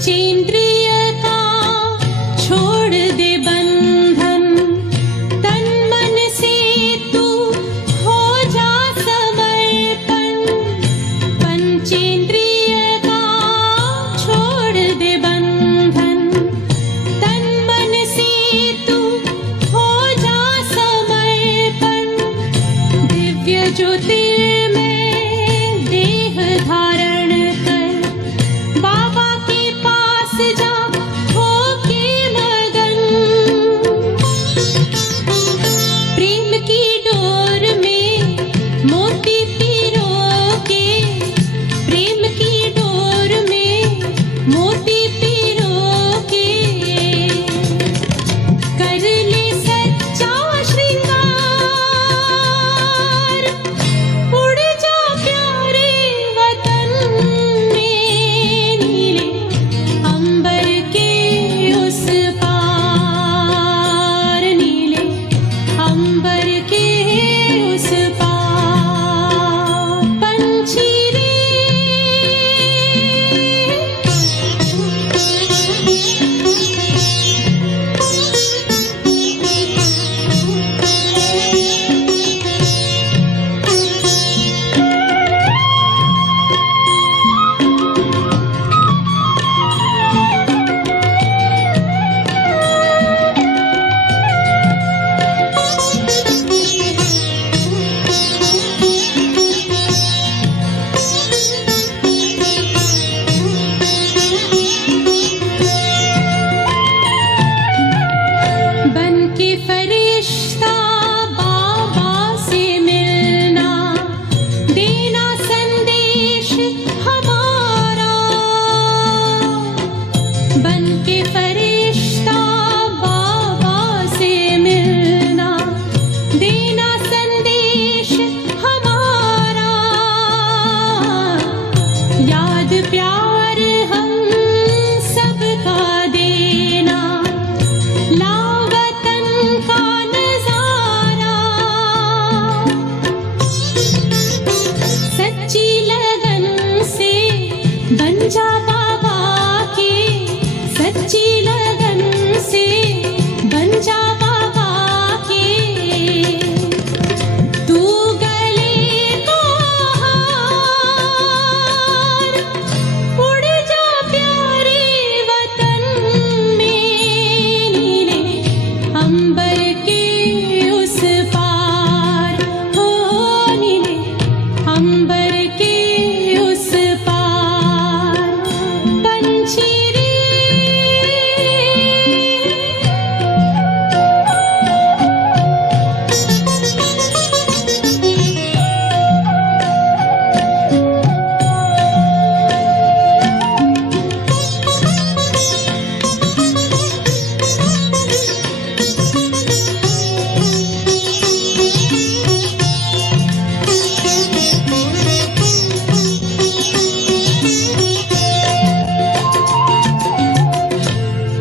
पंचेंद्रिय का छोड़ दे बंधन, तन मन से तू हो जा समर्पण। पंचेंद्रिय का छोड़ दे बंधन, तन मन से तू हो जा समर्पण। दिव्य ज्योतिर्मय देह धारण कर, बाबा के पास जा होके मगन। प्रेम की डोर में मोती पिरो के, प्रेम की डोर में मोती पिरो के, कर ले सच्चा श्रृंगार। उड़ जा प्यारे वतन में, नीले अंबर के उस पार, नीले अंबर के उस पार। पंछी रे बन के फरिश्ता बाबा से मिलना, देना संदेश हमारा। बन के फरिश्ता बाबा से मिलना, देना संदेश हमारा। याद प्यार हम सबका देना, ला वतन का नजारा। सच्ची लगन से बन जा बाबा के, सच्ची लगन से बन जा बाबा के। तू गले को हार, उड़ जा प्यारे वतन में, नीले अंबर के उस पार। हो नीले अंबर के उस पार। पंछी रे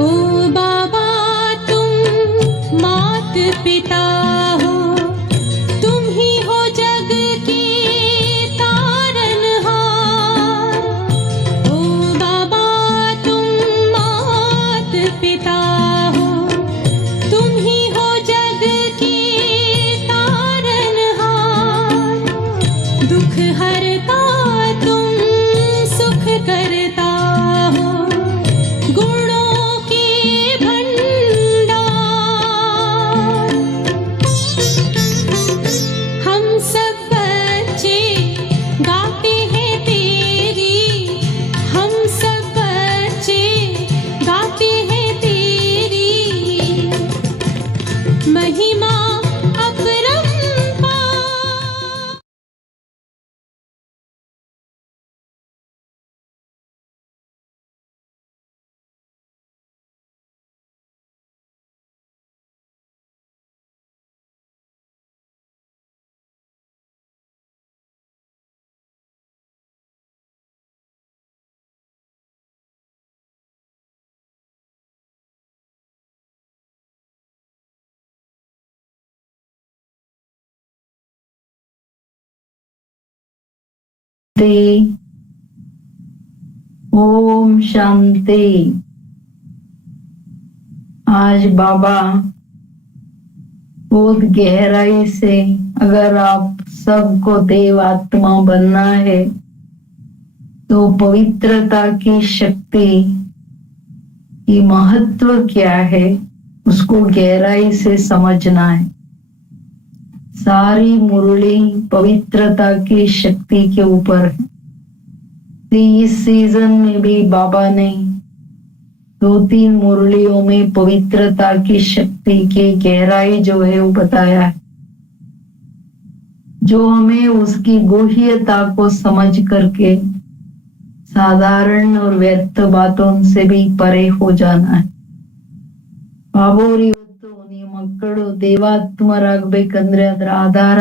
ओ बाबा तुम मात पिता हो, तुम ही हो जग के तारनहार। ओ बाबा तुम मात पिता हो, तुम ही हो जग के तारनहार। दुख हरता तुम सुख करता हो, गुणों के भंडार। हम सब बच्चे गाते हैं तेरी, हम सब बच्चे गाते हैं तेरी महिमा अपरंपार। ओम शांति। आज बाबा बहुत गहराई से, अगर आप सबको देव आत्मा बनना है तो पवित्रता की शक्ति की महत्व क्या है उसको गहराई से समझना है। सारी मुरली पवित्रता की शक्ति के ऊपर है। तो इस सीजन में भी बाबा ने 2-3 मुरलियों में पवित्रता की शक्ति की गहराई जो है वो बताया है, जो हमें उसकी गुह्यता को समझ करके साधारण और व्यर्थ बातों से भी परे हो जाना है। ಬಾಬೋರ್ ಇವತ್ತು ನೀವು ಮಕ್ಕಳು ದೇವಾತ್ಮರಾಗಬೇಕಂದ್ರೆ ಅದರ ಆಧಾರ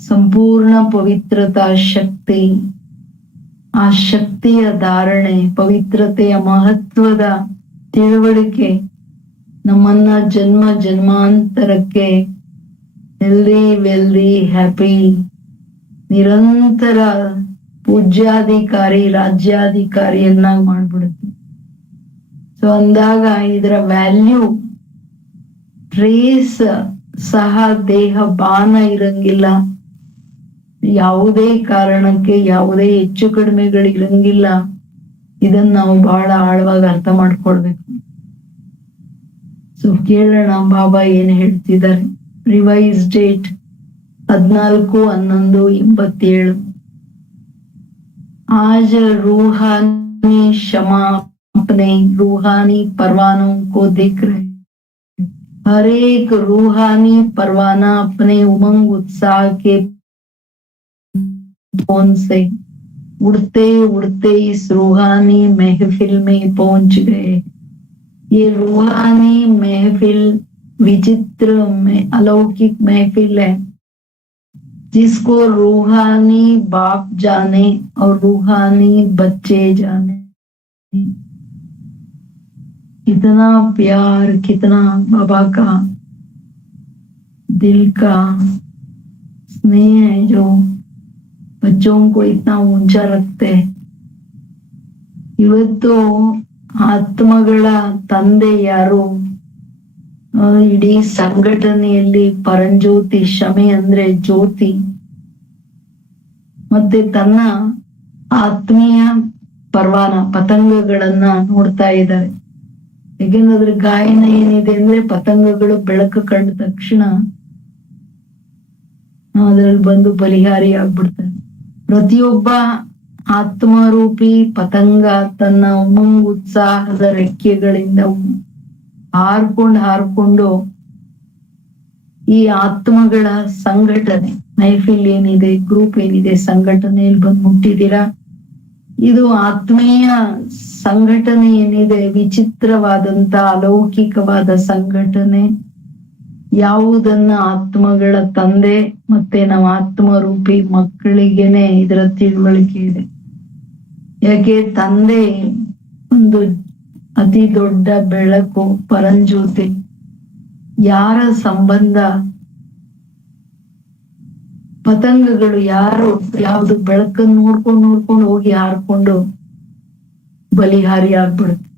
ಸಂಪೂರ್ಣ ಪವಿತ್ರತಾ ಶಕ್ತಿ, ಆ ಶಕ್ತಿಯ ಧಾರಣೆ, ಪವಿತ್ರತೆಯ ಮಹತ್ವದ ತಿಳುವಳಿಕೆ ನಮ್ಮನ್ನ ಜನ್ಮ ಜನ್ಮಾಂತರಕ್ಕೆ ಹೆಲ್ದಿ ವೆಲ್ದಿ ಹ್ಯಾಪಿ ನಿರಂತರ ಪೂಜ್ಯಾಧಿಕಾರಿ ರಾಜ್ಯಾಧಿಕಾರಿಯನ್ನಾಗಿ ಮಾಡ್ಬಿಡುತ್ತೆ. ಸೊ ಅಂದಾಗ ಇದರ ವ್ಯಾಲ್ಯೂ ಟ್ರೇಸ್ ಸಹ ದೇಹ ಬಾನ ಇರಂಗಿಲ್ಲ, ಯಾವುದೇ ಕಾರಣಕ್ಕೆ ಯಾವುದೇ ಹೆಚ್ಚು ಕಡಿಮೆಗಳು ಇರಂಗಿಲ್ಲ. ಇದನ್ನ ನಾವು ಬಹಳ ಆಳವಾಗಿ ಅರ್ಥ ಮಾಡ್ಕೊಳ್ಬೇಕು. ಸೊ ಕೇಳೋಣ ಬಾಬಾ ಏನ್ ಹೇಳ್ತಿದ್ದಾರೆ. Revise date 14/11/87. आज रूहानी क्षमा अपने रूहानी परवानों को देख रहे। हर एक रूहानी परवाना अपने उमंग उत्साह के फोन से उड़ते उड़ते इस रूहानी महफिल में पहुंच गए। ये रूहानी महफिल विचित्र में अलौकिक महफिल है, जिसको रूहानी बाप जाने और रूहानी बच्चे जाने। कितना प्यार, कितना बाबा का दिल का स्नेह है जो बच्चों को इतना ऊंचा रखते हैं। ಇವತ್ತು ಆತ್ಮಗಳ ತಂದೆ ಯಾರು? ಇಡೀ ಸಂಘಟನೆಯಲ್ಲಿ ಪರಂಜ್ಯೋತಿ, ಕ್ಷಮೆ ಅಂದ್ರೆ ಜ್ಯೋತಿ, ಮತ್ತೆ ತನ್ನ ಆತ್ಮೀಯ ಪರ್ವಾನ ಪತಂಗಗಳನ್ನ ನೋಡ್ತಾ ಇದ್ದಾರೆ. ಯಾಕೆಂದ್ರೆ ಅದ್ರ ಗಾಯನ ಏನಿದೆ ಅಂದ್ರೆ ಪತಂಗಗಳು ಬೆಳಕು ಕಂಡ ತಕ್ಷಣ ಅದ್ರಲ್ಲಿ ಬಂದು ಬಲಿಹಾರಿ ಆಗ್ಬಿಡ್ತಾರೆ. ಪ್ರತಿಯೊಬ್ಬ ಆತ್ಮರೂಪಿ ಪತಂಗ ತನ್ನ ಉಮಂಗ್ ಉತ್ಸಾಹದ ರೆಕ್ಕೆಗಳಿಂದ ಹಾರ್ಕೊಂಡು ಈ ಆತ್ಮಗಳ ಸಂಘಟನೆ, ಮೈಫಿಲ್ ಏನಿದೆ, ಗ್ರೂಪ್ ಏನಿದೆ, ಸಂಘಟನೆಯಲ್ಲಿ ಬಂದು ಮುಟ್ಟಿದ್ದೀರಾ. ಇದು ಆತ್ಮೀಯ ಸಂಘಟನೆ ಏನಿದೆ, ವಿಚಿತ್ರವಾದಂತ ಅಲೌಕಿಕವಾದ ಸಂಘಟನೆ, ಯಾವುದನ್ನ ಆತ್ಮಗಳ ತಂದೆ ಮತ್ತೆ ನಾವು ಆತ್ಮರೂಪಿ ಮಕ್ಕಳಿಗೆನೆ ಇದರ ತಿಳುವಳಿಕೆ ಇದೆ. ಯಾಕೆ ತಂದೆ ಒಂದು ಅತಿ ದೊಡ್ಡ ಬೆಳಕು, ಪರಂಜ್ಯೋತಿ. ಯಾರ ಸಂಬಂಧ ಪತಂಗಗಳು ಯಾವ್ದು ಬೆಳಕನ್ನು ನೋಡ್ಕೊಂಡು ಹೋಗಿ ಹಾರ್ಕೊಂಡು ಬಲಿಹಾರಿ ಆಗ್ಬಿಡುತ್ತೆ.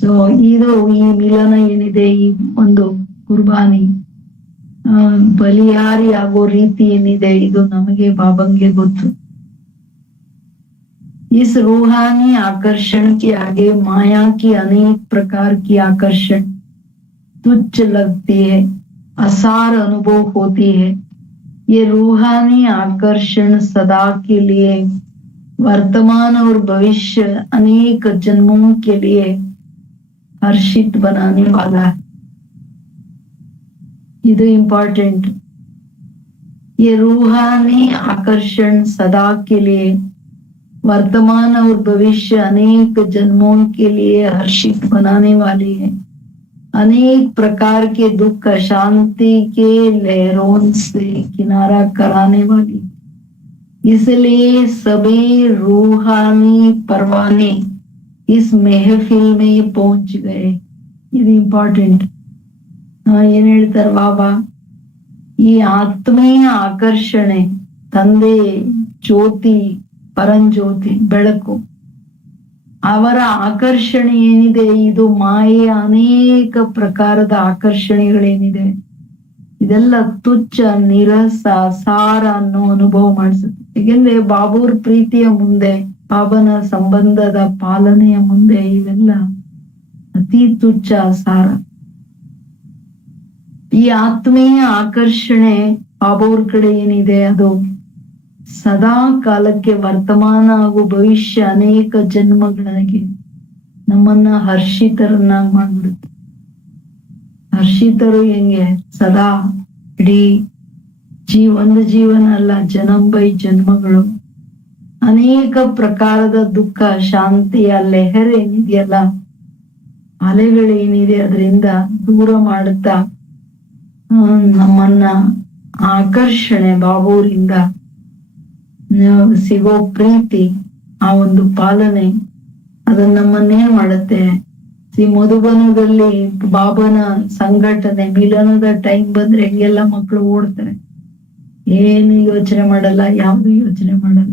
ಸೊ ಇದು ಈ ಮಿಲನ ಏನಿದೆ, ಈ ಒಂದು ಕುರ್ಬಾನಿ, ಬಲಿಹಾರಿ ಆಗೋ ರೀತಿ ಏನಿದೆ, ಇದು ನಮಗೆ ಬಾಬಂಗೆ ಗೊತ್ತು. इस रूहानी आकर्षण के आगे माया की अनेक प्रकार की आकर्षण तुच्छ लगती है, असार अनुभव होती है। ये रूहानी आकर्षण सदा के लिए, वर्तमान और भविष्य अनेक जन्मों के लिए हर्षित बनाने वाला है। ಇದು इंपॉर्टेंट। ये रूहानी आकर्षण सदा के लिए, वर्तमान और भविष्य अनेक जन्मों के लिए हर्षित बनाने वाली है। अनेक प्रकार के दुख अशांति के लहरों से किनारा कराने वाली। इसलिए सभी रूहानी परवाने इस महफिल में पहुंच गए। ಇದು ಇಂಪಾರ್ಟೆಂಟ್. ಏನ್ ಹೇಳ್ತಾರೆ ಬಾಬಾ, ಈ ಆತ್ಮೀಯ ಆಕರ್ಷಣೆ, ತಂದೆ ಜ್ಯೋತಿ, ಪರಂಜ್ಯೋತಿ, ಬೆಳಕು, ಅವರ ಆಕರ್ಷಣೆ ಏನಿದೆ ಇದು ಮಾಯೆಯ ಅನೇಕ ಪ್ರಕಾರದ ಆಕರ್ಷಣೆಗಳೇನಿದೆ ಇದೆಲ್ಲ ತುಚ್ಛ ನಿರಸ ಸಾರ ಅನ್ನೋ ಅನುಭವ ಮಾಡಿಸುತ್ತೆ. ಏಕೆಂದ್ರೆ ಬಾಬೂರ್ ಪ್ರೀತಿಯ ಮುಂದೆ ಬಾಬನ ಸಂಬಂಧದ ಪಾಲನೆಯ ಮುಂದೆ ಇವೆಲ್ಲ ಅತಿ ತುಚ್ಛ ಸಾರ. ಈ ಆತ್ಮೀಯ ಆಕರ್ಷಣೆ ಬಾಬೂರ್ ಕಡೆ ಏನಿದೆ ಅದು ಸದಾ ಕಾಲಕ್ಕೆ ವರ್ತಮಾನ ಹಾಗೂ ಭವಿಷ್ಯ ಅನೇಕ ಜನ್ಮಗಳಿಗೆ ನಮ್ಮನ್ನ ಹರ್ಷಿತರನ್ನಾಗಿ ಮಾಡ್ಬಿಡುತ್ತೆ. ಹರ್ಷಿತರು ಹೆಂಗೆ ಸದಾ ಇಡೀ ಒಂದು ಜೀವನ ಅಲ್ಲ ಜನ್ಮ ಜನ್ಮಗಳು ಅನೇಕ ಪ್ರಕಾರದ ದುಃಖ ಶಾಂತಿಯ ಲೆಹರ್ ಏನಿದೆಯಲ್ಲ ಅಲೆಗಳೇನಿದೆ ಅದರಿಂದ ದೂರ ಮಾಡುತ್ತಾ ನಮ್ಮನ್ನ ಆಕರ್ಷಣೆ ಬಾಬೂರಿಂದ ಸಿಗೋ ಪ್ರೀತಿ ಆ ಒಂದು ಪಾಲನೆ ಅದನ್ನ ನಮ್ಮನ್ನೇನ್ ಮಾಡುತ್ತೆ. ಈ ಮಧುಬನದಲ್ಲಿ ಬಾಬನ ಸಂಘಟನೆ ಮಿಲನದ ಟೈಮ್ ಬಂದ್ರೆ ಎಲ್ಲ ಮಕ್ಕಳು ಓಡ್ತಾರೆ, ಏನು ಯೋಚನೆ ಮಾಡಲ್ಲ, ಯಾವ್ದು ಯೋಚನೆ ಮಾಡಲ್ಲ.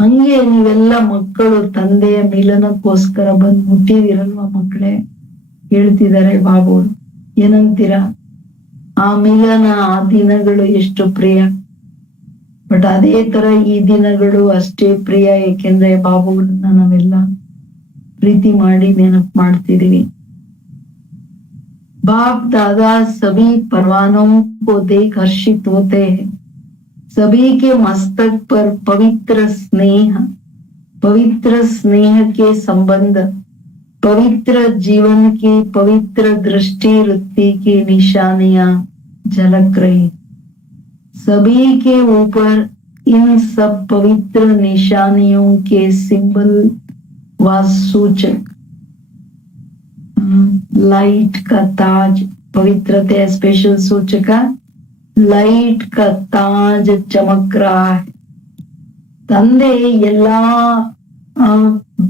ಹಂಗೆ ನೀವೆಲ್ಲ ಮಕ್ಕಳು ತಂದೆಯ ಮಿಲನಕ್ಕೋಸ್ಕರ ಬಂದ್ ಮುಟ್ಟಿದಿರಲ್ವಾ ಮಕ್ಕಳೇ? ಹೇಳ್ತಿದ್ದಾರೆ ಬಾಬುರು. ಏನಂತೀರಾ? ಆ ಮಿಲನ ಆ ದಿನಗಳು ಎಷ್ಟು ಪ್ರಿಯ. ಬಟ್ ಅದೇ ತರ ಈ ದಿನಗಳು ಅಷ್ಟೇ ಪ್ರಿಯ, ಏಕೆಂದ್ರೆ ಬಾಬುಗಳನ್ನ ನಾವೆಲ್ಲ ಪ್ರೀತಿ ಮಾಡಿ ನೆನಪು ಮಾಡ್ತಿದೀವಿ. बाप दादा सभी परवानों को देख हर्षित होते हैं. सभी के मस्तक पर पवित्र स्नेह के संबंध, पवित्र जीवन की पवित्र दृष्टि वृत्ति की निशानियां झलक रही. सभी के ऊपर इन सब पवित्र निशानियों के सिंबल व सूचक लाइट का ताज, पवित्रते स्पेशल सूचक लाइट का ताज चमक रहा है. ತಂದೆ ಎಲ್ಲಾ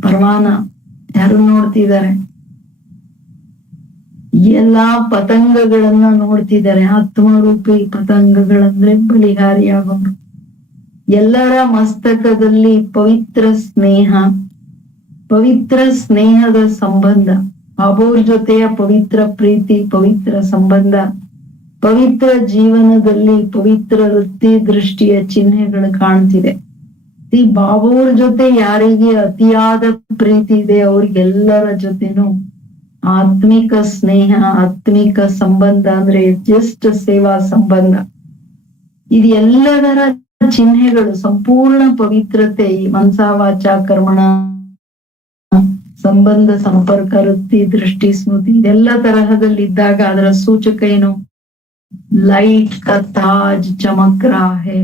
ಪರಮಾನ ಯಾರು ನೋಡ್ತಿದ್ದಾರೆ, ಎಲ್ಲಾ ಪತಂಗಗಳನ್ನ ನೋಡ್ತಿದ್ದಾರೆ. ಆತ್ಮರೂಪಿ ಪತಂಗಗಳಂದ್ರೆ ಬಲಿಹಾರಿಯಾಗೋರು. ಎಲ್ಲರ ಮಸ್ತಕದಲ್ಲಿ ಪವಿತ್ರ ಸ್ನೇಹದ ಸಂಬಂಧ, ಬಾಬೋರ್ ಜೊತೆಯ ಪವಿತ್ರ ಪ್ರೀತಿ, ಪವಿತ್ರ ಸಂಬಂಧ, ಪವಿತ್ರ ಜೀವನದಲ್ಲಿ ಪವಿತ್ರ ವೃತ್ತಿ ದೃಷ್ಟಿಯ ಚಿಹ್ನೆಗಳು ಕಾಣ್ತಿದೆ. ಈ ಬಾಬೋರ್ ಜೊತೆ ಯಾರಿಗೆ ಅತಿಯಾದ ಪ್ರೀತಿ ಇದೆ ಅವ್ರಿಗೆಲ್ಲರ ಜೊತೆನೂ ಆತ್ಮಿಕ ಸ್ನೇಹ, ಆತ್ಮಿಕ ಸಂಬಂಧ ಅಂದ್ರೆ ಜಸ್ಟ್ ಸೇವಾ ಸಂಬಂಧ, ಇದು ಎಲ್ಲದರ ಚಿಹ್ನೆಗಳು. ಸಂಪೂರ್ಣ ಪವಿತ್ರತೆ ಈ ಮನಸಾ ವಾಚಾ ಕರ್ಮಣ ಸಂಬಂಧ, ಸಂಪರ್ಕ, ವೃತ್ತಿ, ದೃಷ್ಟಿ, ಸ್ಮೃತಿ ಇದೆಲ್ಲ ತರಹದಲ್ಲಿದ್ದಾಗ ಅದರ ಸೂಚಕ ಏನು? लाइट का ताज चमक रहा है.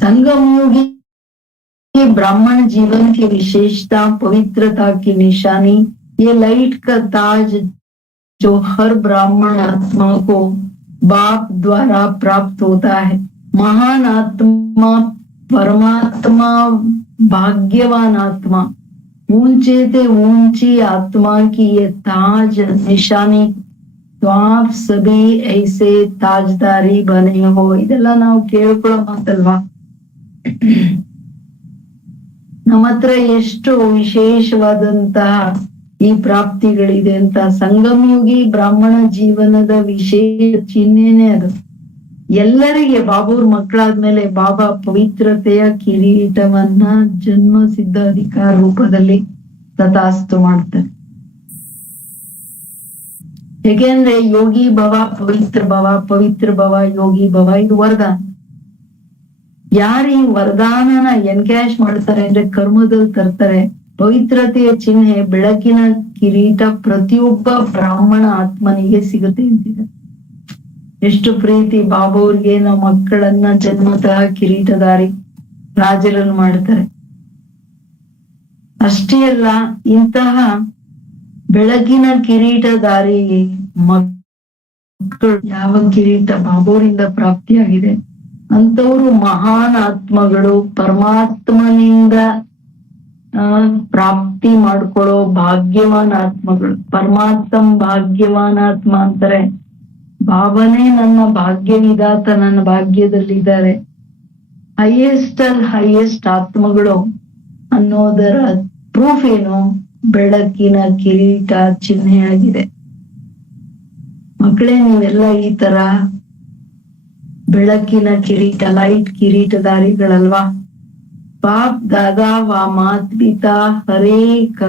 संगम युगी ब्राह्मण जीवन की विशेषता, पवित्रता की निशानी, ये लाइट का ताज जो हर ब्राह्मण आत्मा को बाप द्वारा प्राप्त होता है. महान आत्मा, परमात्मा, भाग्यवान आत्मा, ऊंचे ते ऊंची आत्मा की ये ताज निशानी. तो आप सभी ऐसे ताजदारी बने हो. ಇದೆಲ್ಲ ನಾವು ಕೇಳ್ಕೊಳ್ಳೋ ಮಾತಲ್ವಾ? ನಮ್ಮ ಹತ್ರ ಎಷ್ಟು ವಿಶೇಷವಾದಂತಹ ಈ ಪ್ರಾಪ್ತಿಗಳಿದೆ ಅಂತ. ಸಂಗಮಯುಗಿ ಬ್ರಾಹ್ಮಣ ಜೀವನದ ವಿಶೇಷ ಚಿಹ್ನೆನೇ ಅದು. ಎಲ್ಲರಿಗೆ ಬಾಬೂರ್ ಮಕ್ಕಳಾದ್ಮೇಲೆ ಬಾಬಾ ಪವಿತ್ರತೆಯ ಕಿರೀಟವನ್ನ ಜನ್ಮ ಸಿದ್ಧ ಅಧಿಕಾರ ರೂಪದಲ್ಲಿ ತಥಾಸ್ತು ಮಾಡ್ತಾರೆ. ಏಕೆಂದ್ರೆ ಯೋಗಿ ಭವ, ಪವಿತ್ರ ಭವ, ಯೋಗಿ ಭವ ಇದು ವರದಾನ. ಯಾರು ಈ ವರದಾನನ ಎನ್ಕ್ಯಾಶ್ ಮಾಡ್ತಾರೆ ಅಂದ್ರೆ ಕರ್ಮದಲ್ಲಿ ತರ್ತಾರೆ. ಪವಿತ್ರತೆಯ ಚಿಹ್ನೆ, ಬೆಳಕಿನ ಕಿರೀಟ ಪ್ರತಿಯೊಬ್ಬ ಬ್ರಾಹ್ಮಣ ಆತ್ಮನಿಗೆ ಸಿಗುತ್ತೆ ಅಂತಿದೆ. ಎಷ್ಟು ಪ್ರೀತಿ ಬಾಬಾವ್ರಿಗೆ ನಾವು ಮಕ್ಕಳನ್ನ ಜನ್ಮತಃ ಕಿರೀಟಧಾರಿ ರಾಜರನ್ನು ಮಾಡ್ತಾರೆ. ಅಷ್ಟೇ ಅಲ್ಲ, ಇಂತಹ ಬೆಳಗಿನ ಕಿರೀಟಧಾರಿ ಮಕ್ಕಳು ಯಾವ ಕಿರೀಟ ಬಾಬೋರಿಂದ ಪ್ರಾಪ್ತಿಯಾಗಿದೆ ಅಂತವರು ಮಹಾನ್ ಆತ್ಮಗಳು, ಪರಮಾತ್ಮನಿಂದ ಪ್ರಾಪ್ತಿ ಮಾಡ್ಕೊಳ್ಳೋ ಭಾಗ್ಯವಾನ್ ಆತ್ಮಗಳು. ಭಾಗ್ಯವಾನ್ ಆತ್ಮ ಅಂತಾರೆ. ಬಾಬನೇ ನನ್ನ ಭಾಗ್ಯ ವಿಧಾತ, ನನ್ನ ಭಾಗ್ಯದಲ್ಲಿದ್ದಾರೆ. ಹೈಯೆಸ್ಟ್ ಆತ್ಮಗಳು ಅನ್ನೋದರ ಪ್ರೂಫ್ ಏನು? ಬೆಳಕಿನ ಕಿರೀಟ ಚಿಹ್ನೆಯಾಗಿದೆ. ಮಕ್ಕಳೇ, ನೀವೆಲ್ಲ ಈ ತರ ಬೆಳಕಿನ ಕಿರೀಟ, ಲೈಟ್ ಕಿರೀಟಧಾರಿಗಳಲ್ವಾ? बाप दादा व माता पिता हर एक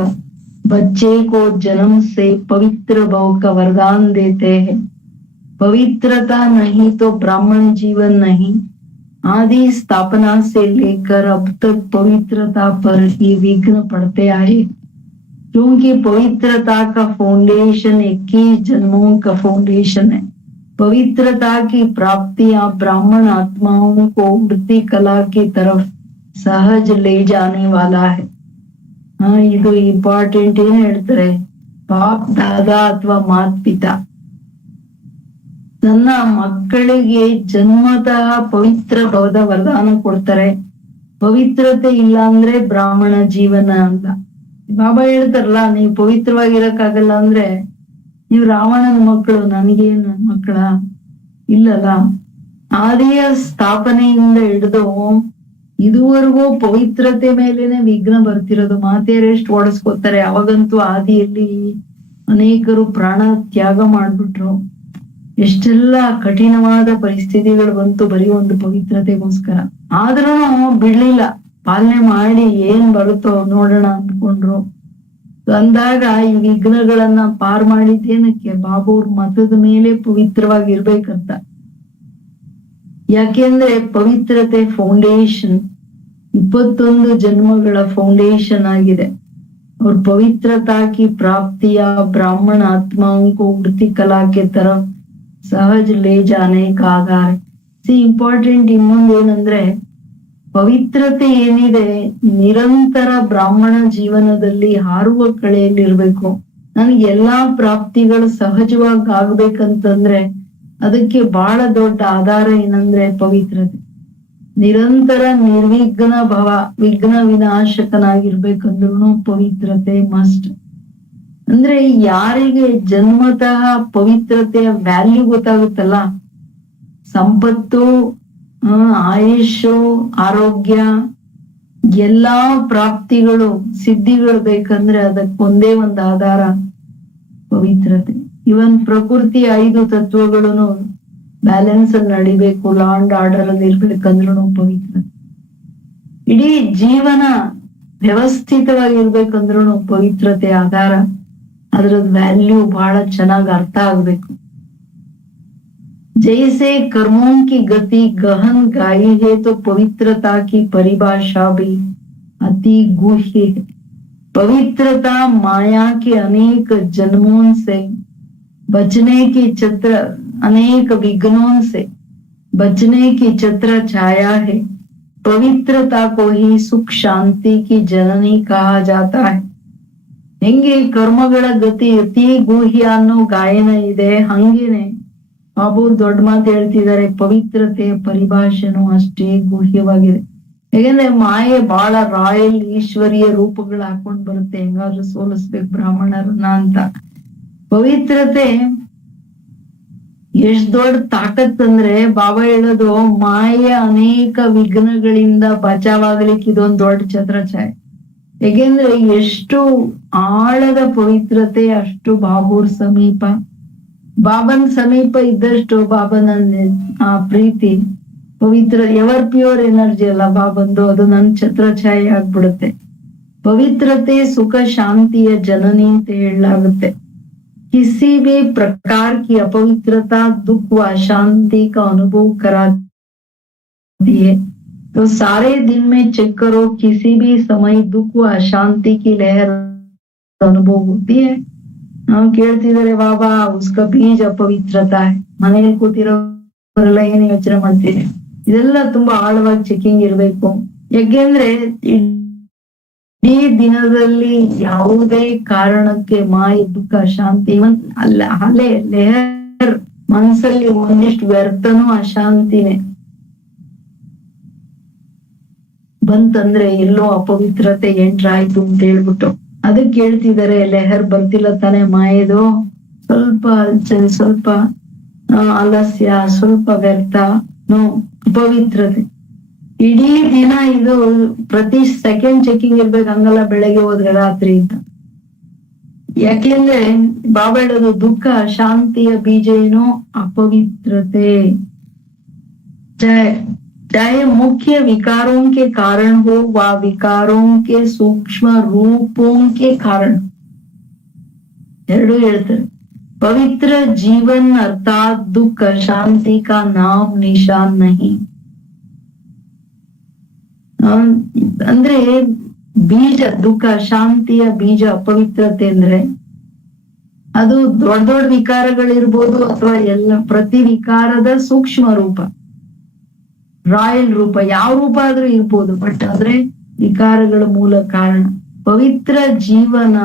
बच्चे को जन्म से पवित्र भाव का वरदान देते हैं। पवित्रता नहीं तो ब्राह्मण जीवन नहीं। आदि स्थापना से लेकर अब तक पवित्रता पर ही विघ्न पड़ते आए, क्योंकि पवित्रता का फाउंडेशन 21 जन्मों का फाउंडेशन है। पवित्रता की प्राप्तियां ब्राह्मण आत्माओं को उड़ती कला की तरफ सहज ले जाने वाला है। ಇದು ಇಂಪಾರ್ಟೆಂಟ್. ಏನ್ ಹೇಳ್ತಾರೆ? ಬಾಪ್ ದಾದಾ ಅಥವಾ ಮಾತ್ ಪಿತಾ ನನ್ನ ಮಕ್ಕಳಿಗೆ ಜನ್ಮತಃ ಪವಿತ್ರ ಭವದ ವರದಾನ ಕೊಡ್ತಾರೆ. ಪವಿತ್ರತೆ ಇಲ್ಲ ಅಂದ್ರೆ ಬ್ರಾಹ್ಮಣ ಜೀವನ ಅಂತ ಬಾಬಾ ಹೇಳ್ತಾರಲ್ಲ. ನೀವು ಪವಿತ್ರವಾಗಿರಕ್ಕಾಗಲ್ಲ ಅಂದ್ರೆ ನೀವು ರಾವಣನ ಮಕ್ಕಳು, ನನಗೇನು ಮಕ್ಕಳ ಇಲ್ಲಲ್ಲ. ಆದಿಯ ಸ್ಥಾಪನೆಯಿಂದ ಹಿಡಿದು ಇದುವರೆಗೂ ಪವಿತ್ರತೆ ಮೇಲೇನೆ ವಿಘ್ನ ಬರ್ತಿರೋದು. ಮಾತೆಯರೆಷ್ಟು ಓಡಿಸ್ಕೋತಾರೆ. ಅವಾಗಂತೂ ಆದಿಯಲ್ಲಿ ಅನೇಕರು ಪ್ರಾಣ ತ್ಯಾಗ ಮಾಡ್ಬಿಟ್ರು. ಎಷ್ಟೆಲ್ಲ ಕಠಿಣವಾದ ಪರಿಸ್ಥಿತಿಗಳು ಬಂತು ಬರೀ ಒಂದು ಪವಿತ್ರತೆಗೋಸ್ಕರ. ಆದ್ರೂ ಬಿಡ್ಲಿಲ್ಲ, ಪಾಲನೆ ಮಾಡಿ ಏನ್ ಬರುತ್ತೋ ನೋಡೋಣ ಅಂದ್ಕೊಂಡ್ರು. ಅಂದಾಗ ಈ ವಿಘ್ನಗಳನ್ನ ಪಾರ್ ಮಾಡಿದ್ದೇನಕ್ಕೆ? ಬಾಬೂರ್ ಮತದ ಮೇಲೆ ಪವಿತ್ರವಾಗಿರ್ಬೇಕಂತ. ಯಾಕೆಂದ್ರೆ ಪವಿತ್ರತೆ ಫೌಂಡೇಶನ್ 21 ಜನ್ಮಗಳ ಫೌಂಡೇಶನ್ ಆಗಿದೆ. और पवित्रता की प्राप्तियां ब्राह्मण आत्माओं को उड़ती कला के तरफ सहज ले जाने का आधार है. ಇಂಪಾರ್ಟೆಂಟ್ ಇನ್ನೊಂದೇನಂದ್ರೆ, ಪವಿತ್ರತೆ ಏನಿದೆ ನಿರಂತರ ಬ್ರಾಹ್ಮಣ ಜೀವನದಲ್ಲಿ ಹಾರುವ ಕಳೆಯಲ್ಲಿರ್ಬೇಕು. ನನಗೆ ಎಲ್ಲಾ ಪ್ರಾಪ್ತಿಗಳು ಸಹಜವಾಗಿ ಆಗ್ಬೇಕಂತಂದ್ರೆ ಅದಕ್ಕೆ ಬಹಳ ದೊಡ್ಡ ಆಧಾರ ಏನಂದ್ರೆ ಪವಿತ್ರತೆ. ನಿರಂತರ ನಿರ್ವಿಘ್ನ ಭವ, ವಿಘ್ನ ವಿನಾಶಕನಾಗಿರ್ಬೇಕಂದ್ರೂ ಪವಿತ್ರತೆ ಮಸ್ಟ್. ಅಂದ್ರೆ ಯಾರಿಗೆ ಜನ್ಮತಃ ಪವಿತ್ರತೆಯ ವ್ಯಾಲ್ಯೂ ಗೊತ್ತಾಗುತ್ತಲ್ಲ, ಸಂಪತ್ತು, ಆಯುಷು, ಆರೋಗ್ಯ, ಎಲ್ಲಾ ಪ್ರಾಪ್ತಿಗಳು ಸಿದ್ಧಿಗಳು ಬೇಕಂದ್ರೆ ಅದಕ್ಕೊಂದೇ ಒಂದು ಆಧಾರ ಪವಿತ್ರತೆ. ಇವನ್ ಪ್ರಕೃತಿ 5 ತತ್ವಗಳನ್ನು ಬ್ಯಾಲೆನ್ಸ್ ಅಲ್ಲಿ ನಡಿಬೇಕು, ಲಾ ಅಂಡ್ ಆರ್ಡರ್ ಅಲ್ಲಿ ಇರ್ಬೇಕಂದ್ರೂ ಪವಿತ್ರತೆ. ಇಡೀ ಜೀವನ ವ್ಯವಸ್ಥಿತವಾಗಿರ್ಬೇಕಂದ್ರೂ ಪವಿತ್ರತೆ ಆಧಾರ. ಅದ್ರದ್ ವ್ಯಾಲ್ಯೂ ಬಹಳ ಚೆನ್ನಾಗಿ ಅರ್ಥ ಆಗ್ಬೇಕು. जैसे कर्मों की गति गहन गाई है तो पवित्रता की परिभाषा भी अति गुह्य है। पवित्रता माया के अनेक जन्मों से बचने की छत्र, अनेक विघ्नों से बचने की छत्र छाया है। पवित्रता को ही सुख शांति की जननी कहा जाता है. ಹೆಂಗೆ ಕರ್ಮಗಳ ಗತಿ ಅತಿ ಗುಹ್ಯ ಅನ್ನೋ ಗಾಯನ ಇದೆ, ಹಂಗೇನೆ ಬಾಬು ದೊಡ್ಡ ಮಾತು ಹೇಳ್ತಿದ್ದಾರೆ. ಪವಿತ್ರತೆಯ ಪರಿಭಾಷೆನೂ ಅಷ್ಟೇ ಗುಹ್ಯವಾಗಿದೆ. ಹೇಗೆಂದ್ರೆ ಮಾಯೆ ಬಹಳ ರಾಯಲ್ ಈಶ್ವರೀಯ ರೂಪಗಳು ಹಾಕೊಂಡ್ ಬರುತ್ತೆ, ಹೆಂಗಾದ್ರೂ ಸೋಲಿಸ್ಬೇಕು ಬ್ರಾಹ್ಮಣರನ್ನ ಅಂತ. ಪವಿತ್ರತೆ ಎಷ್ಟ್ ದೊಡ್ಡ ತಾಕತ್ ಅಂದ್ರೆ ಬಾಬಾ ಹೇಳೋದು, ಮಾಯೆಯ ಅನೇಕ ವಿಘ್ನಗಳಿಂದ ಬಚಾವಾಗ್ಲಿಕ್ಕೆ ಇದೊಂದು ದೊಡ್ಡ ಛತ್ರಛಾಯೆ. ಹೇಗೆಂದ್ರೆ ಎಷ್ಟು ಆಳದ ಪವಿತ್ರತೆ ಅಷ್ಟು ಬಾಬೂರ್ ಸಮೀಪ. ಬಾಬನ್ ಸಮೀಪ ಇದ್ದಷ್ಟು ಬಾಬನ ಆ ಪ್ರೀತಿ ಪವಿತ್ರ, ಎವರ್ ಪ್ಯೂರ್ ಎನರ್ಜಿ ಅಲ್ಲ ಬಾಬಂದು, ಅದು ನನ್ ಛತ್ರಛಾಯೆ ಆಗ್ಬಿಡುತ್ತೆ. ಪವಿತ್ರತೆ ಸುಖ ಶಾಂತಿಯ ಜನನಿ ಅಂತ ಹೇಳಲಾಗುತ್ತೆ. किसी भी प्रकार की अपवित्रता दुख व अशांति का अनुभव कराती है. तो सारे दिन में चेक करो, किसी भी समय दुख व अशांति की लहर अनुभव होती है. ನಾವು ಕೇಳ್ತಿದ್ದಾರೆ ಬಾಬಾ, ಉಸ್ಕ ಬೀಜ ಅಪವಿತ್ರತಾ ಮನೆಯಲ್ಲಿ ಕೂತಿರೋರೆಲ್ಲ ಏನ್ ಯೋಚನೆ ಮಾಡ್ತೀರಿ? ಇದೆಲ್ಲ ತುಂಬಾ ಆಳವಾಗಿ ಚೆಕಿಂಗ್ ಇರ್ಬೇಕು. ಯಾಕೆಂದ್ರೆ ಈ ದಿನದಲ್ಲಿ ಯಾವುದೇ ಕಾರಣಕ್ಕೆ ಮಾಯ ದುಃಖ ಶಾಂತಿ ಇವನ್ ಅಲ್ಲ ಅಲೆ ಲೆಹರ್ ಮನ್ಸಲ್ಲಿ ಒಂದಿಷ್ಟು ವ್ಯರ್ಥನೂ ಅಶಾಂತಿನೇ ಬಂತಂದ್ರೆ ಎಲ್ಲೋ ಅಪವಿತ್ರತೆ ಎಂಟ್ರಾಯ್ತು ಅಂತ ಹೇಳ್ಬಿಟ್ಟು ಅದಕ್ಕೆ ಹೇಳ್ತಿದ್ದಾರೆ. ಲೆಹರ್ ಬರ್ತಿಲ್ಲ ತಾನೆ ಮಾಯದು, ಸ್ವಲ್ಪ ಸ್ವಲ್ಪ ಆಲಸ್ಯ, ಸ್ವಲ್ಪ ವ್ಯರ್ಥ, ನೋ ಪವಿತ್ರತೆ. ಇಡೀ ದಿನ ಇದು ಪ್ರತಿ ಸೆಕೆಂಡ್ ಚೆಕಿಂಗ್ ಇರ್ಬೇಕು, ಹಂಗಲ್ಲ ಬೆಳಗ್ಗೆ ಹೋದ್ರೆ ರಾತ್ರಿ ಅಂತ. ಯಾಕೆಂದ್ರೆ ಬಾಬಾ ಹೇಳೋದು ದುಃಖ ಶಾಂತಿಯ ಬೀಜ ಏನು? अपवित्रते। चाहे मुख्य विकारों के कारण हो व विकारों के सूक्ष्म रूपों के कारण, ಎರಡು ಹೇಳ್ತಾರೆ. पवित्र जीवन अर्थात दुख शांति का नाम निशान नहीं। ಅಂದ್ರೆ ಬೀಜ ದುಃಖ ಶಾಂತಿಯ ಬೀಜ ಅಪವಿತ್ರತೆ ಅಂದ್ರೆ ಅದು ದೊಡ್ಡ ದೊಡ್ಡ ವಿಕಾರಗಳಿರ್ಬೋದು ಅಥವಾ ಎಲ್ಲ ಪ್ರತಿ ವಿಕಾರದ ಸೂಕ್ಷ್ಮ ರೂಪ, ರಾಯಲ್ ರೂಪ, ಯಾವ ರೂಪ ಆದ್ರೂ ಇರ್ಬೋದು, ಬಟ್ ಆದ್ರೆ ವಿಕಾರಗಳ ಮೂಲ ಕಾರಣ. ಪವಿತ್ರ ಜೀವನ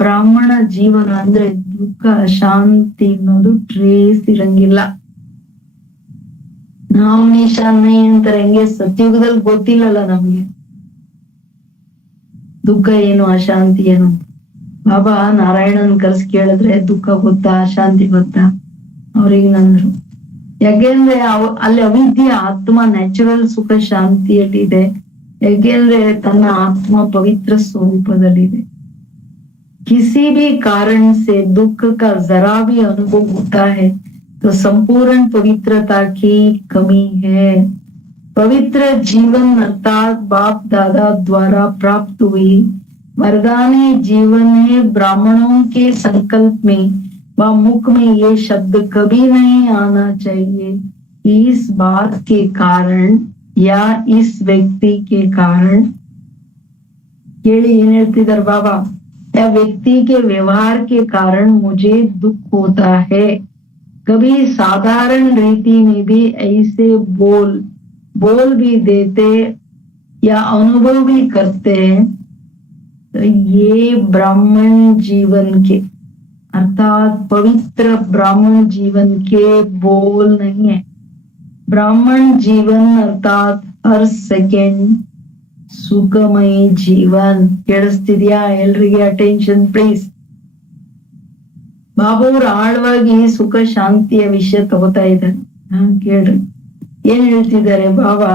ಬ್ರಾಹ್ಮಣ ಜೀವನ ಅಂದ್ರೆ ದುಃಖ ಶಾಂತಿ ಅನ್ನೋದು ಟ್ರೇಸ್ ಇರಂಗಿಲ್ಲ. ನಾವು ನಿಶಾನೆ ಅಂತಾರೆ, ಹೆಂಗೆ ಸತ್ಯುಗದಲ್ಲಿ ಗೊತ್ತಿಲ್ಲಲ್ಲ ನಮ್ಗೆ ದುಃಖ ಏನು ಅಶಾಂತಿ ಏನು. ಬಾಬಾ ನಾರಾಯಣನ್ ಕರ್ಸ್ ಕೇಳಿದ್ರೆ ದುಃಖ ಗೊತ್ತಾ ಶಾಂತಿ ಗೊತ್ತಾ ಅವ್ರಿಗೆ ನಂದ್ರು. ಯಾಕೆಂದ್ರೆ ಅಲ್ಲಿ ಅವಿದ್ಯೆ ಆತ್ಮ ನ್ಯಾಚುರಲ್ ಸುಖ ಶಾಂತಿಯಲ್ಲಿದೆ. ಯಾಕೆಂದ್ರೆ ತನ್ನ ಆತ್ಮ ಪವಿತ್ರ ಸ್ವರೂಪದಲ್ಲಿದೆ. किसी भी कारण से दुख का जरा भी अनुभव होता है तो संपूर्ण पवित्रता की कमी है। पवित्र जीवन अर्थात बाप दादा द्वारा प्राप्त हुई वरदानी जीवन है। ब्राह्मणों के संकल्प में व मुख में ये शब्द कभी नहीं आना चाहिए कि इस बात के कारण या इस व्यक्ति के कारण। ಕೇಳಿ ಏನ್ ಹೇಳ್ತಿದಾರೆ ಬಾಬಾ, या व्यक्ति के व्यवहार के कारण मुझे दुख होता है। कभी साधारण रीति में भी ऐसे बोल भी देते या अनुभव भी करते हैं तो ये ब्राह्मण जीवन के अर्थात पवित्र ब्राह्मण जीवन के बोल नहीं है। ब्राह्मण जीवन अर्थात हर सेकेंड ಸುಖಮಯ ಜೀವನ್. ಕೇಳಿಸ್ತಿದ್ಯಾ ಎಲ್ರಿಗೆ? Attention please. ಬಾಬಾವ್ರು ಆಳವಾಗಿ ಸುಖ ಶಾಂತಿಯ ವಿಷಯ ತಗೋತಾ ಇದ್ದಾರೆ. ಕೇಳ್ರಿ ಏನ್ ಹೇಳ್ತಿದ್ದಾರೆ ಬಾಬಾ.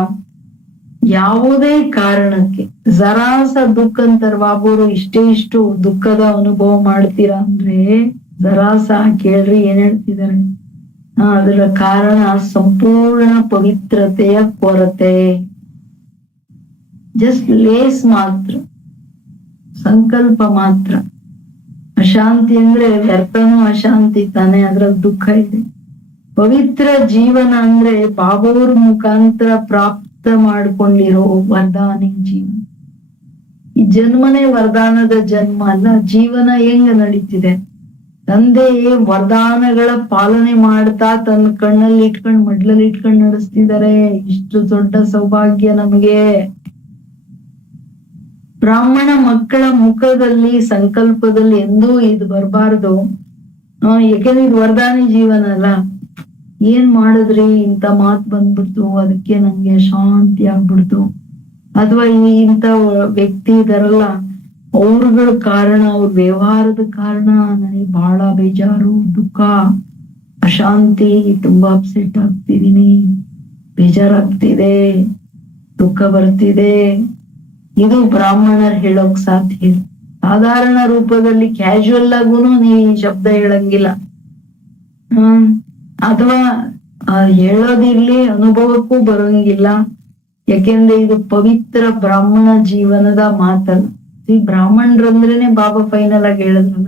ಯಾವುದೇ ಕಾರಣಕ್ಕೆ ಜರಾಸ ದುಃಖ ಅಂತಾರ ಬಾಬಾವ್ರು. ಇಷ್ಟು ದುಃಖದ ಅನುಭವ ಮಾಡ್ತೀರಾ ಅಂದ್ರೆ ಜರಾಸ ಕೇಳ್ರಿ ಏನ್ ಹೇಳ್ತಿದ್ದಾರೆ. ಅದರ ಕಾರಣ ಸಂಪೂರ್ಣ ಪವಿತ್ರತೆಯ ಕೊರತೆ. ಜಸ್ಟ್ ಲೇಸ್ ಮಾತ್ರ, ಸಂಕಲ್ಪ ಮಾತ್ರ. ಅಶಾಂತಿ ಅಂದ್ರೆ ವ್ಯರ್ಥನೂ ಅಶಾಂತಿ ತಾನೆ, ಅದ್ರಲ್ಲಿ ದುಃಖ ಇದೆ. ಪವಿತ್ರ ಜೀವನ ಅಂದ್ರೆ ಬಾಬಾವ್ರ ಮುಖಾಂತರ ಪ್ರಾಪ್ತ ಮಾಡ್ಕೊಂಡಿರೋ ವರದಾನಿ ಜೀವನ. ಈ ಜನ್ಮನೇ ವರದಾನದ ಜನ್ಮ ಅಲ್ಲ. ಜೀವನ ಹೆಂಗ ನಡೀತಿದೆ, ತಂದೆ ವರದಾನಗಳ ಪಾಲನೆ ಮಾಡ್ತಾ ತನ್ನ ಕಣ್ಣಲ್ಲಿ ಇಟ್ಕೊಂಡ್ ಮಡ್ಲಲ್ಲಿ ಇಟ್ಕೊಂಡ್ ನಡೆಸ್ತಿದ್ದಾರೆ. ಇಷ್ಟು ದೊಡ್ಡ ಸೌಭಾಗ್ಯ ನಮಗೆ. ಬ್ರಾಹ್ಮಣ ಮಕ್ಕಳ ಮುಖದಲ್ಲಿ ಸಂಕಲ್ಪದಲ್ಲಿ ಎಂದೂ ಇದು ಬರಬಾರ್ದು. ಯಾಕೆಂದ್ರೆ ಇದು ವರದಾನಿ ಜೀವನ ಅಲ್ಲ. ಏನ್ ಮಾಡಿದ್ರಿ ಇಂಥ ಮಾತು ಬಂದ್ಬಿಡ್ತು, ಅದಕ್ಕೆ ನಂಗೆ ಶಾಂತಿ ಆಗ್ಬಿಡ್ತು, ಅಥವಾ ಇಂಥ ವ್ಯಕ್ತಿ ಇದಾರಲ್ಲ ಅವ್ರಗಳ ಕಾರಣ, ಅವ್ರ ವ್ಯವಹಾರದ ಕಾರಣ ನನಗೆ ಬಹಳ ಬೇಜಾರು, ದುಃಖ, ಅಶಾಂತಿ, ತುಂಬಾ ಅಪ್ಸೆಟ್ ಆಗ್ತಿದೀನಿ, ಬೇಜಾರಾಗ್ತಿದೆ, ದುಃಖ ಬರ್ತಿದೆ. ಇದು ಬ್ರಾಹ್ಮಣರು ಹೇಳೋಕ್ ಸಾಧ್ಯ ಇಲ್ಲ. ಸಾಧಾರಣ ರೂಪದಲ್ಲಿ ಕ್ಯಾಶುವಲ್ ಆಗುನು ನೀವು ಈ ಶಬ್ದ ಹೇಳಂಗಿಲ್ಲ. ಅಥವಾ ಹೇಳೋದಿರ್ಲಿ, ಅನುಭವಕ್ಕೂ ಬರೋಂಗಿಲ್ಲ. ಯಾಕೆಂದ್ರೆ ಇದು ಪವಿತ್ರ ಬ್ರಾಹ್ಮಣ ಜೀವನದ ಮಾತಲ್ಲ. ಈ ಬ್ರಾಹ್ಮಣರಂದ್ರೇನೆ ಬಾಬಾ ಫೈನಲ್ ಆಗಿ ಹೇಳಿದ್ರಲ್ಲ,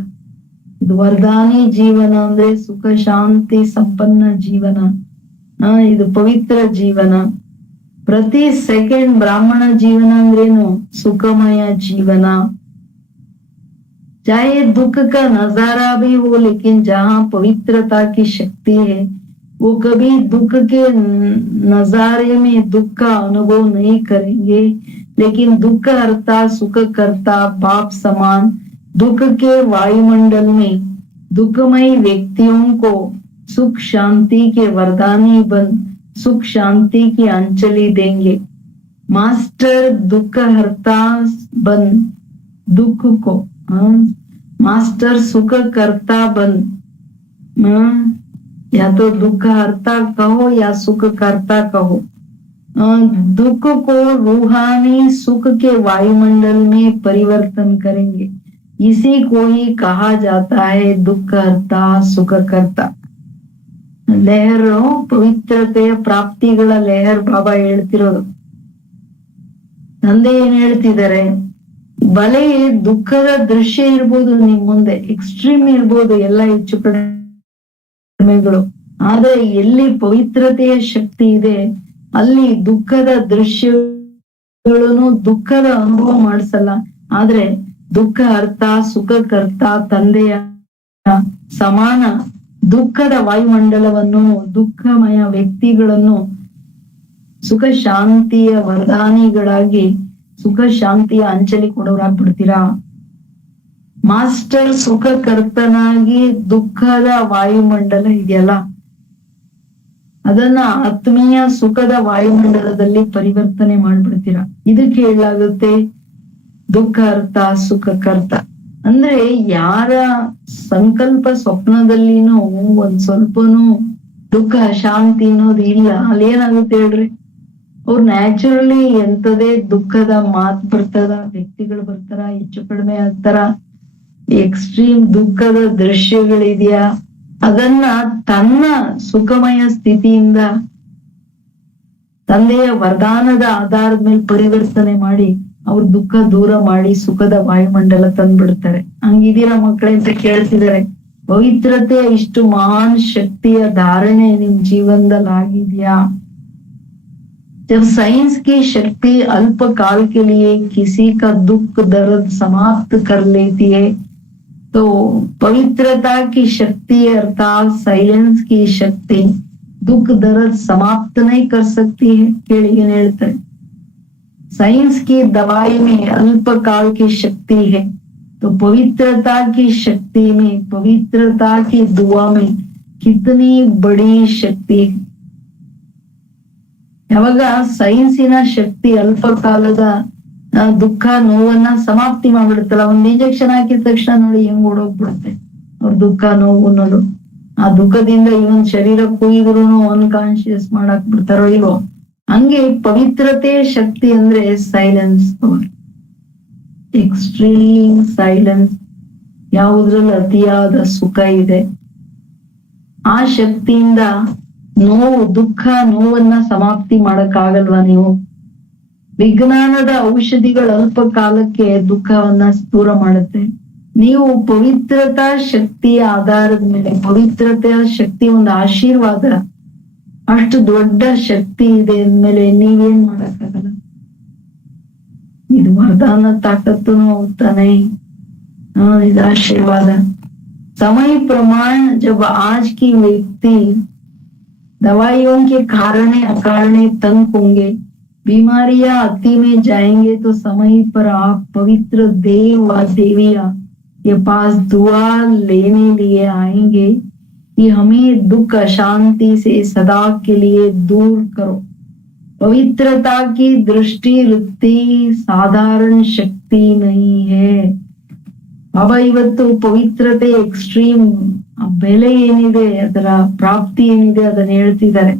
ಇದು ವರದಾನಿ ಜೀವನ ಅಂದ್ರೆ ಸುಖ ಶಾಂತಿ ಸಂಪನ್ನ ಜೀವನ. ಇದು ಪವಿತ್ರ ಜೀವನ. ಪ್ರತಿ ಸೆಕೆಂಡ್ ಬ್ರಾಹ್ಮಣ ಜೀವನ ಅಂದ್ರೇನು? सुखमय जीवन। चाहे दुख का नजारा भी हो, लेकिन जहाँ पवित्रता की शक्ति है वो कभी दुख के नजारे में दुख का अनुभव नहीं करेंगे। लेकिन दुख हरता सुख करता बाप समान दुख के वायुमंडल में दुखमय व्यक्तियों को सुख शांति के वरदानी बन सुख शांति की अंजलि देंगे। मास्टर दुख हरता बन दुख को, मास्टर सुख करता बन, या तो दुख हरता कहो या सुख करता कहो, दुख को रूहानी सुख के वायुमंडल में परिवर्तन करेंगे। इसी को ही कहा जाता है दुख हर्ता सुख करता। ಲೆಹರು ಪವಿತ್ರತೆಯ ಪ್ರಾಪ್ತಿಗಳ ಲೆಹರ್ ಬಾಬಾ ಹೇಳ್ತಿರೋದು. ತಂದೆ ಏನ್ ಹೇಳ್ತಿದ್ದಾರೆ, ಬಲೆ ದುಃಖದ ದೃಶ್ಯ ಇರ್ಬೋದು, ನಿಮ್ ಮುಂದೆ ಎಕ್ಸ್ಟ್ರೀಮ್ ಇರ್ಬೋದು, ಎಲ್ಲ ಹೆಚ್ಚು ಕಡಿಮೆಗಳು, ಆದ್ರೆ ಎಲ್ಲಿ ಪವಿತ್ರತೆಯ ಶಕ್ತಿ ಇದೆ ಅಲ್ಲಿ ದುಃಖದ ದೃಶ್ಯಗಳನ್ನು ದುಃಖದ ಅನುಭವ ಮಾಡಿಸಲ್ಲ. ಆದ್ರೆ ದುಃಖ ಅರ್ಥ ಸುಖಕರ್ತ ತಂದೆಯ ಸಮಾನ ದುಃಖದ ವಾಯುಮಂಡಲವನ್ನು, ದುಃಖಮಯ ವ್ಯಕ್ತಿಗಳನ್ನು ಸುಖ ಶಾಂತಿಯ ವರದಾನಿಗಳಾಗಿ ಸುಖ ಶಾಂತಿಯ ಅಂಚಲಿ ಕೊಡೋರಾಗ್ಬಿಡ್ತೀರಾ. ಮಾಸ್ಟರ್ ಸುಖಕರ್ತನಾಗಿ ದುಃಖದ ವಾಯುಮಂಡಲ ಇದೆಯಲ್ಲ ಅದನ್ನ ಆತ್ಮೀಯ ಸುಖದ ವಾಯುಮಂಡಲದಲ್ಲಿ ಪರಿವರ್ತನೆ ಮಾಡ್ಬಿಡ್ತೀರಾ. ಇದಕ್ಕೆ ಹೇಳಲಾಗುತ್ತೆ ದುಃಖ ಅರ್ಥ ಸುಖಕರ್ತ. ಅಂದ್ರೆ ಯಾರ ಸಂಕಲ್ಪ ಸ್ವಪ್ನದಲ್ಲಿನೂ ಒಂದ್ ಸ್ವಲ್ಪನೂ ದುಃಖ ಶಾಂತಿ ಅನ್ನೋದು ಇಲ್ಲ, ಅಲ್ಲಿ ಏನಾಗುತ್ತೆ ಹೇಳ್ರಿ, ಅವ್ರು ನ್ಯಾಚುರಲಿ ಎಂತದೇ ದುಃಖದ ಮಾತು ಬರ್ತದ, ವ್ಯಕ್ತಿಗಳು ಬರ್ತಾರ, ಹೆಚ್ಚು ಕಡಿಮೆ ಆಗ್ತಾರ, ಎಕ್ಸ್ಟ್ರೀಮ್ ದುಃಖದ ದೃಶ್ಯಗಳಿದೆಯಾ ಅದನ್ನ ತನ್ನ ಸುಖಮಯ ಸ್ಥಿತಿಯಿಂದ ತಂದೆಯ ವರದಾನದ ಆಧಾರದ ಮೇಲೆ ಪರಿವರ್ತನೆ ಮಾಡಿ ಅವ್ರ ದುಃಖ ದೂರ ಮಾಡಿ ಸುಖದ ವಾಯುಮಂಡಲ ತಂದ್ಬಿಡ್ತಾರೆ. ಹಂಗಿದೀರ ಮಕ್ಕಳೇ ಅಂತ ಕೇಳ್ತಿದಾರೆ. ಪವಿತ್ರತೆಯ ಇಷ್ಟು ಮಹಾನ್ ಶಕ್ತಿಯ ಧಾರಣೆ ನಿಮ್ ಜೀವನದಲ್ಲಿ ಆಗಿದ್ಯಾ? जब साइंस की शक्ति अल्प काल के लिए किसी का दुख दर्द समाप्त कर लेती है तो पवित्रता की शक्ति अर्थात साइलेंस की शक्ति दुख दर्द समाप्त नहीं कर सकती है. केಳಿ ಏನ್ ಹೇಳ್ತಾರೆ, साइंस की दवाई में अल्प काल की शक्ति है तो पवित्रता की शक्ति में, पवित्रता की दुआ में कितनी बड़ी शक्ति है. ಯಾವಾಗ ಸೈನ್ಸಿನ ಶಕ್ತಿ ಅಲ್ಪ ಕಾಲದ ದುಃಖ ನೋವನ್ನ ಸಮಾಪ್ತಿ ಮಾಡ್ಬಿಡುತ್ತಲ್ಲ, ಒಂದ್ ಇಂಜೆಕ್ಷನ್ ಹಾಕಿದ ತಕ್ಷಣ ನೋಡಿ ಹೆಂಗ್ ಓಡೋಗ್ಬಿಡುತ್ತೆ ಅವ್ರ ದುಃಖ ನೋವು ಅನ್ನೋದು. ಆ ದುಃಖದಿಂದ ಇವನ್ ಶರೀರ ಕುಯ್ದ್ರು ಅನ್ಕಾನ್ಶಿಯಸ್ ಮಾಡಾಕ್ ಬಿಡ್ತಾರೋ ಇಲ್ವೋ, ಹಂಗೆ ಪವಿತ್ರತೆ ಶಕ್ತಿ ಅಂದ್ರೆ ಸೈಲೆನ್ಸ್ ಪವರ್, ಎಕ್ಸ್ಟ್ರೀಮ್ ಸೈಲೆನ್ಸ್. ಯಾವುದ್ರಲ್ಲಿ ಅತಿಯಾದ ಸುಖ ಇದೆ ಆ ಶಕ್ತಿಯಿಂದ ನೋವು ದುಃಖ ನೋವನ್ನ ಸಮಾಪ್ತಿ ಮಾಡಕ್ಕಾಗಲ್ವಾ ನೀವು? ವಿಜ್ಞಾನದ ಔಷಧಿಗಳು ಅಲ್ಪ ಕಾಲಕ್ಕೆ ದುಃಖವನ್ನ ದೂರ ಮಾಡುತ್ತೆ. ನೀವು ಪವಿತ್ರತಾ ಶಕ್ತಿಯ ಆಧಾರದ ಮೇಲೆ, ಪವಿತ್ರತೆಯ ಶಕ್ತಿ ಒಂದು ಆಶೀರ್ವಾದ, ಅಷ್ಟು ದೊಡ್ಡ ಶಕ್ತಿ ಇದೆ ಅಂದ್ಮೇಲೆ ನೀವೇನ್ ಮಾಡಕ್ಕಾಗಲ್ಲ. ಇದು ವರದಾನ ತಾಕತ್ತು ಹೋಗ್ತಾನೆ, ಇದು ಆಶೀರ್ವಾದ. समय प्रमाण जब आज की व्यक्ति दवाइयों के कारणे अकारणे तंग होंगे, बीमारियां अति में जाएंगे तो समय पर आप पवित्र देव व देविया के पास दुआ लेने लिए आएंगे कि हमें दुख अशांति से सदा के लिए दूर करो. पवित्रता की दृष्टि वृत्ति साधारण शक्ति नहीं है. ಬಾಬಾ ಇವತ್ತು ಪವಿತ್ರತೆ ಎಕ್ಸ್ಟ್ರೀಮ್ ಬೆಲೆ ಏನಿದೆ, ಅದರ ಪ್ರಾಪ್ತಿ ಏನಿದೆ ಅದನ್ನ ಹೇಳ್ತಿದ್ದಾರೆ.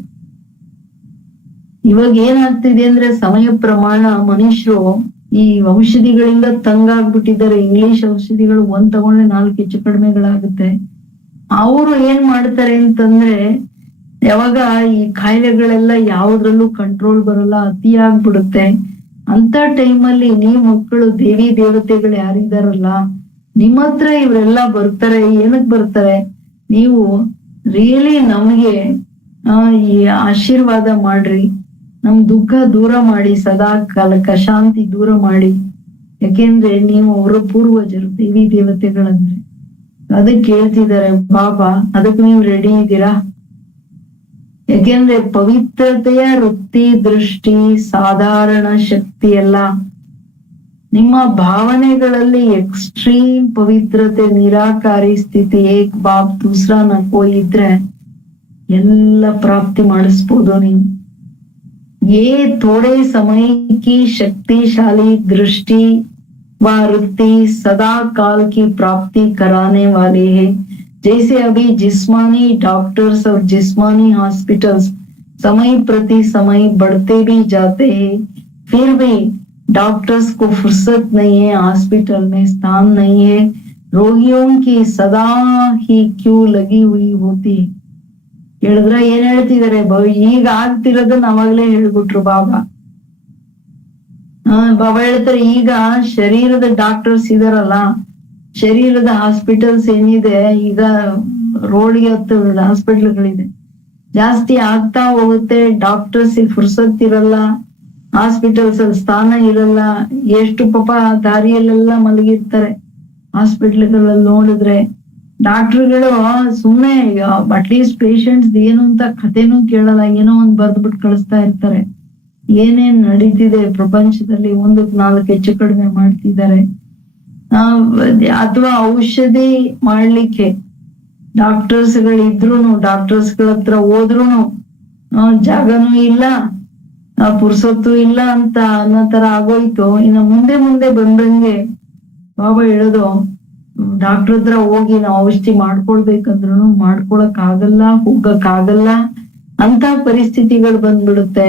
ಇವಾಗ ಏನಾಗ್ತಿದೆ ಅಂದ್ರೆ ಸಮಯ ಪ್ರಮಾಣ ಮನುಷ್ಯರು ಈ ಔಷಧಿಗಳಿಂದ ತಂಗಾಗ್ಬಿಟ್ಟಿದ್ದಾರೆ. ಇಂಗ್ಲಿಷ್ ಔಷಧಿಗಳು ಒಂದ್ ತಗೊಂಡ್ರೆ 4 ಹೆಚ್ಚು ಕಡಿಮೆಗಳಾಗುತ್ತೆ. ಅವರು ಏನ್ ಮಾಡ್ತಾರೆ ಅಂತಂದ್ರೆ, ಯಾವಾಗ ಈ ಕಾಯಿಲೆಗಳೆಲ್ಲ ಯಾವ್ದ್ರಲ್ಲೂ ಕಂಟ್ರೋಲ್ ಬರಲ್ಲ, ಅತಿ ಆಗ್ಬಿಡುತ್ತೆ, ಅಂತ ಟೈಮಲ್ಲಿ ನೀವ್ ಮಕ್ಕಳು ದೇವಿ ದೇವತೆಗಳು ಯಾರಿದಾರಲ್ಲ ನಿಮ್ಮ ಹತ್ರ ಇವರೆಲ್ಲ ಬರ್ತಾರೆ. ಏನಕ್ ಬರ್ತಾರೆ? ನೀವು ರಿಯಲಿ ನಮ್ಗೆ ಈ ಆಶೀರ್ವಾದ ಮಾಡ್ರಿ, ನಮ್ ದುಃಖ ದೂರ ಮಾಡಿ, ಸದಾ ಕಾಲಕ್ಕ ಶಾಂತಿ ದೂರ ಮಾಡಿ. ಯಾಕೆಂದ್ರೆ ನೀವು ಅವರ ಪೂರ್ವಜರು, ದೇವಿ ದೇವತೆಗಳಂದ್ರೆ. ಅದಕ್ಕೆ ಹೇಳ್ತಿದ್ದಾರೆ ಬಾಬಾ, ಅದಕ್ಕೆ ನೀವು ರೆಡಿ ಇದ್ದೀರಾ? ಯಾಕೆಂದ್ರೆ ಪವಿತ್ರತೆಯ ವೃತ್ತಿ ದೃಷ್ಟಿ ಸಾಧಾರಣ ಶಕ್ತಿ ಅಲ್ಲ. ನಿಮ್ಮ ಭಾವನೆಗಳಲ್ಲಿ ಎಕ್ಸ್ಟ್ರೀಮ್ ಪವಿತ್ರತೆ ನಿರಾಕಾರಿ ಸ್ಥಿತಿ ಏಕ್ ಬಾಪ್ ದೂಸರಾ ನ ಕೋಯಿ ಇದ್ರೆ ಎಲ್ಲ ಪ್ರಾಪ್ತಿ ಮಾಡಿಸ್ಬೋದು ನೀವು. ये थोड़े समय की शक्तिशाली दृष्टि व वृत्ति सदा काल की प्राप्ति कराने वाले हैं. जैसे अभी जिस्मानी डॉक्टर्स और जिस्मानी हॉस्पिटल्स समय प्रति समय बढ़ते भी जाते हैं, फिर भी डॉक्टर्स को फुर्सत नहीं है, हॉस्पिटल में स्थान नहीं है, रोगियों की सदा ही क्यू लगी हुई होती है. ಹೇಳಿದ್ರ ಏನ್ ಹೇಳ್ತಿದಾರೆ, ಈಗ ಆಗ್ತಿರೋದನ್ನ ಅವಾಗ್ಲೇ ಹೇಳ್ಬಿಟ್ರು ಬಾಬಾ. ಬಾಬಾ ಹೇಳ್ತಾರೆ ಈಗ ಶರೀರದ ಡಾಕ್ಟರ್ಸ್ ಇದಾರಲ್ಲ, ಶರೀರದ ಹಾಸ್ಪಿಟಲ್ಸ್ ಏನಿದೆ ಈಗ ರೋಡ್ಗೆ ಹತ್ತು ಹಾಸ್ಪಿಟಲ್ಗಳಿದೆ, ಜಾಸ್ತಿ ಆಗ್ತಾ ಹೋಗುತ್ತೆ. ಡಾಕ್ಟರ್ಸ್ ಫುರ್ಸತ್ ಇರಲ್ಲ, ಹಾಸ್ಪಿಟಲ್ಸ್ ಅಲ್ಲಿ ಸ್ಥಾನ ಇರಲ್ಲ, ಎಷ್ಟು ಪಾಪ ದಾರಿಯಲ್ಲೆಲ್ಲ ಮಲಗಿರ್ತಾರೆ. ಹಾಸ್ಪಿಟ್ಲ್ಗಳಲ್ಲಿ ನೋಡಿದ್ರೆ ಡಾಕ್ಟರ್ಗಳು ಸುಮ್ನೆ ಅಟ್ಲೀಸ್ಟ್ ಪೇಷಂಟ್ಸ್ ಏನು ಅಂತ ಕಥೆನೂ ಕೇಳಲ್ಲ, ಏನೋ ಒಂದ್ ಬರ್ದ್ಬಿಟ್ಟು ಕಳಿಸ್ತಾ ಇರ್ತಾರೆ. ಏನೇನ್ ನಡೀತಿದೆ ಪ್ರಪಂಚದಲ್ಲಿ, 1-4 ಹೆಚ್ಚು ಕಡಿಮೆ ಮಾಡ್ತಿದ್ದಾರೆ. ಅಥವಾ ಔಷಧಿ ಮಾಡ್ಲಿಕ್ಕೆ ಡಾಕ್ಟರ್ಸ್ ಗಳಿದ್ರುನು, ಡಾಕ್ಟರ್ಸ್ ಗಳ ಹತ್ರ ಹೋದ್ರುನು ಜಾಗನೂ ಇಲ್ಲ, ಪುರ್ಸೊತ್ತು ಇಲ್ಲ ಅಂತ ಅನ್ನೋ ತರ ಆಗೋಯ್ತು. ಇನ್ನು ಮುಂದೆ ಬಂದಂಗೆ ಬಾಬಾ ಹೇಳೋದು, ಡಾಕ್ಟರ್ ಹತ್ರ ಹೋಗಿ ನಾವು ಔಷಧಿ ಮಾಡ್ಕೊಳ್ಬೇಕಂದ್ರು ಮಾಡ್ಕೊಳಕ್ ಆಗಲ್ಲ, ಹೋಗಕ್ಕಾಗಲ್ಲ ಅಂತ ಪರಿಸ್ಥಿತಿಗಳು ಬಂದ್ಬಿಡುತ್ತೆ.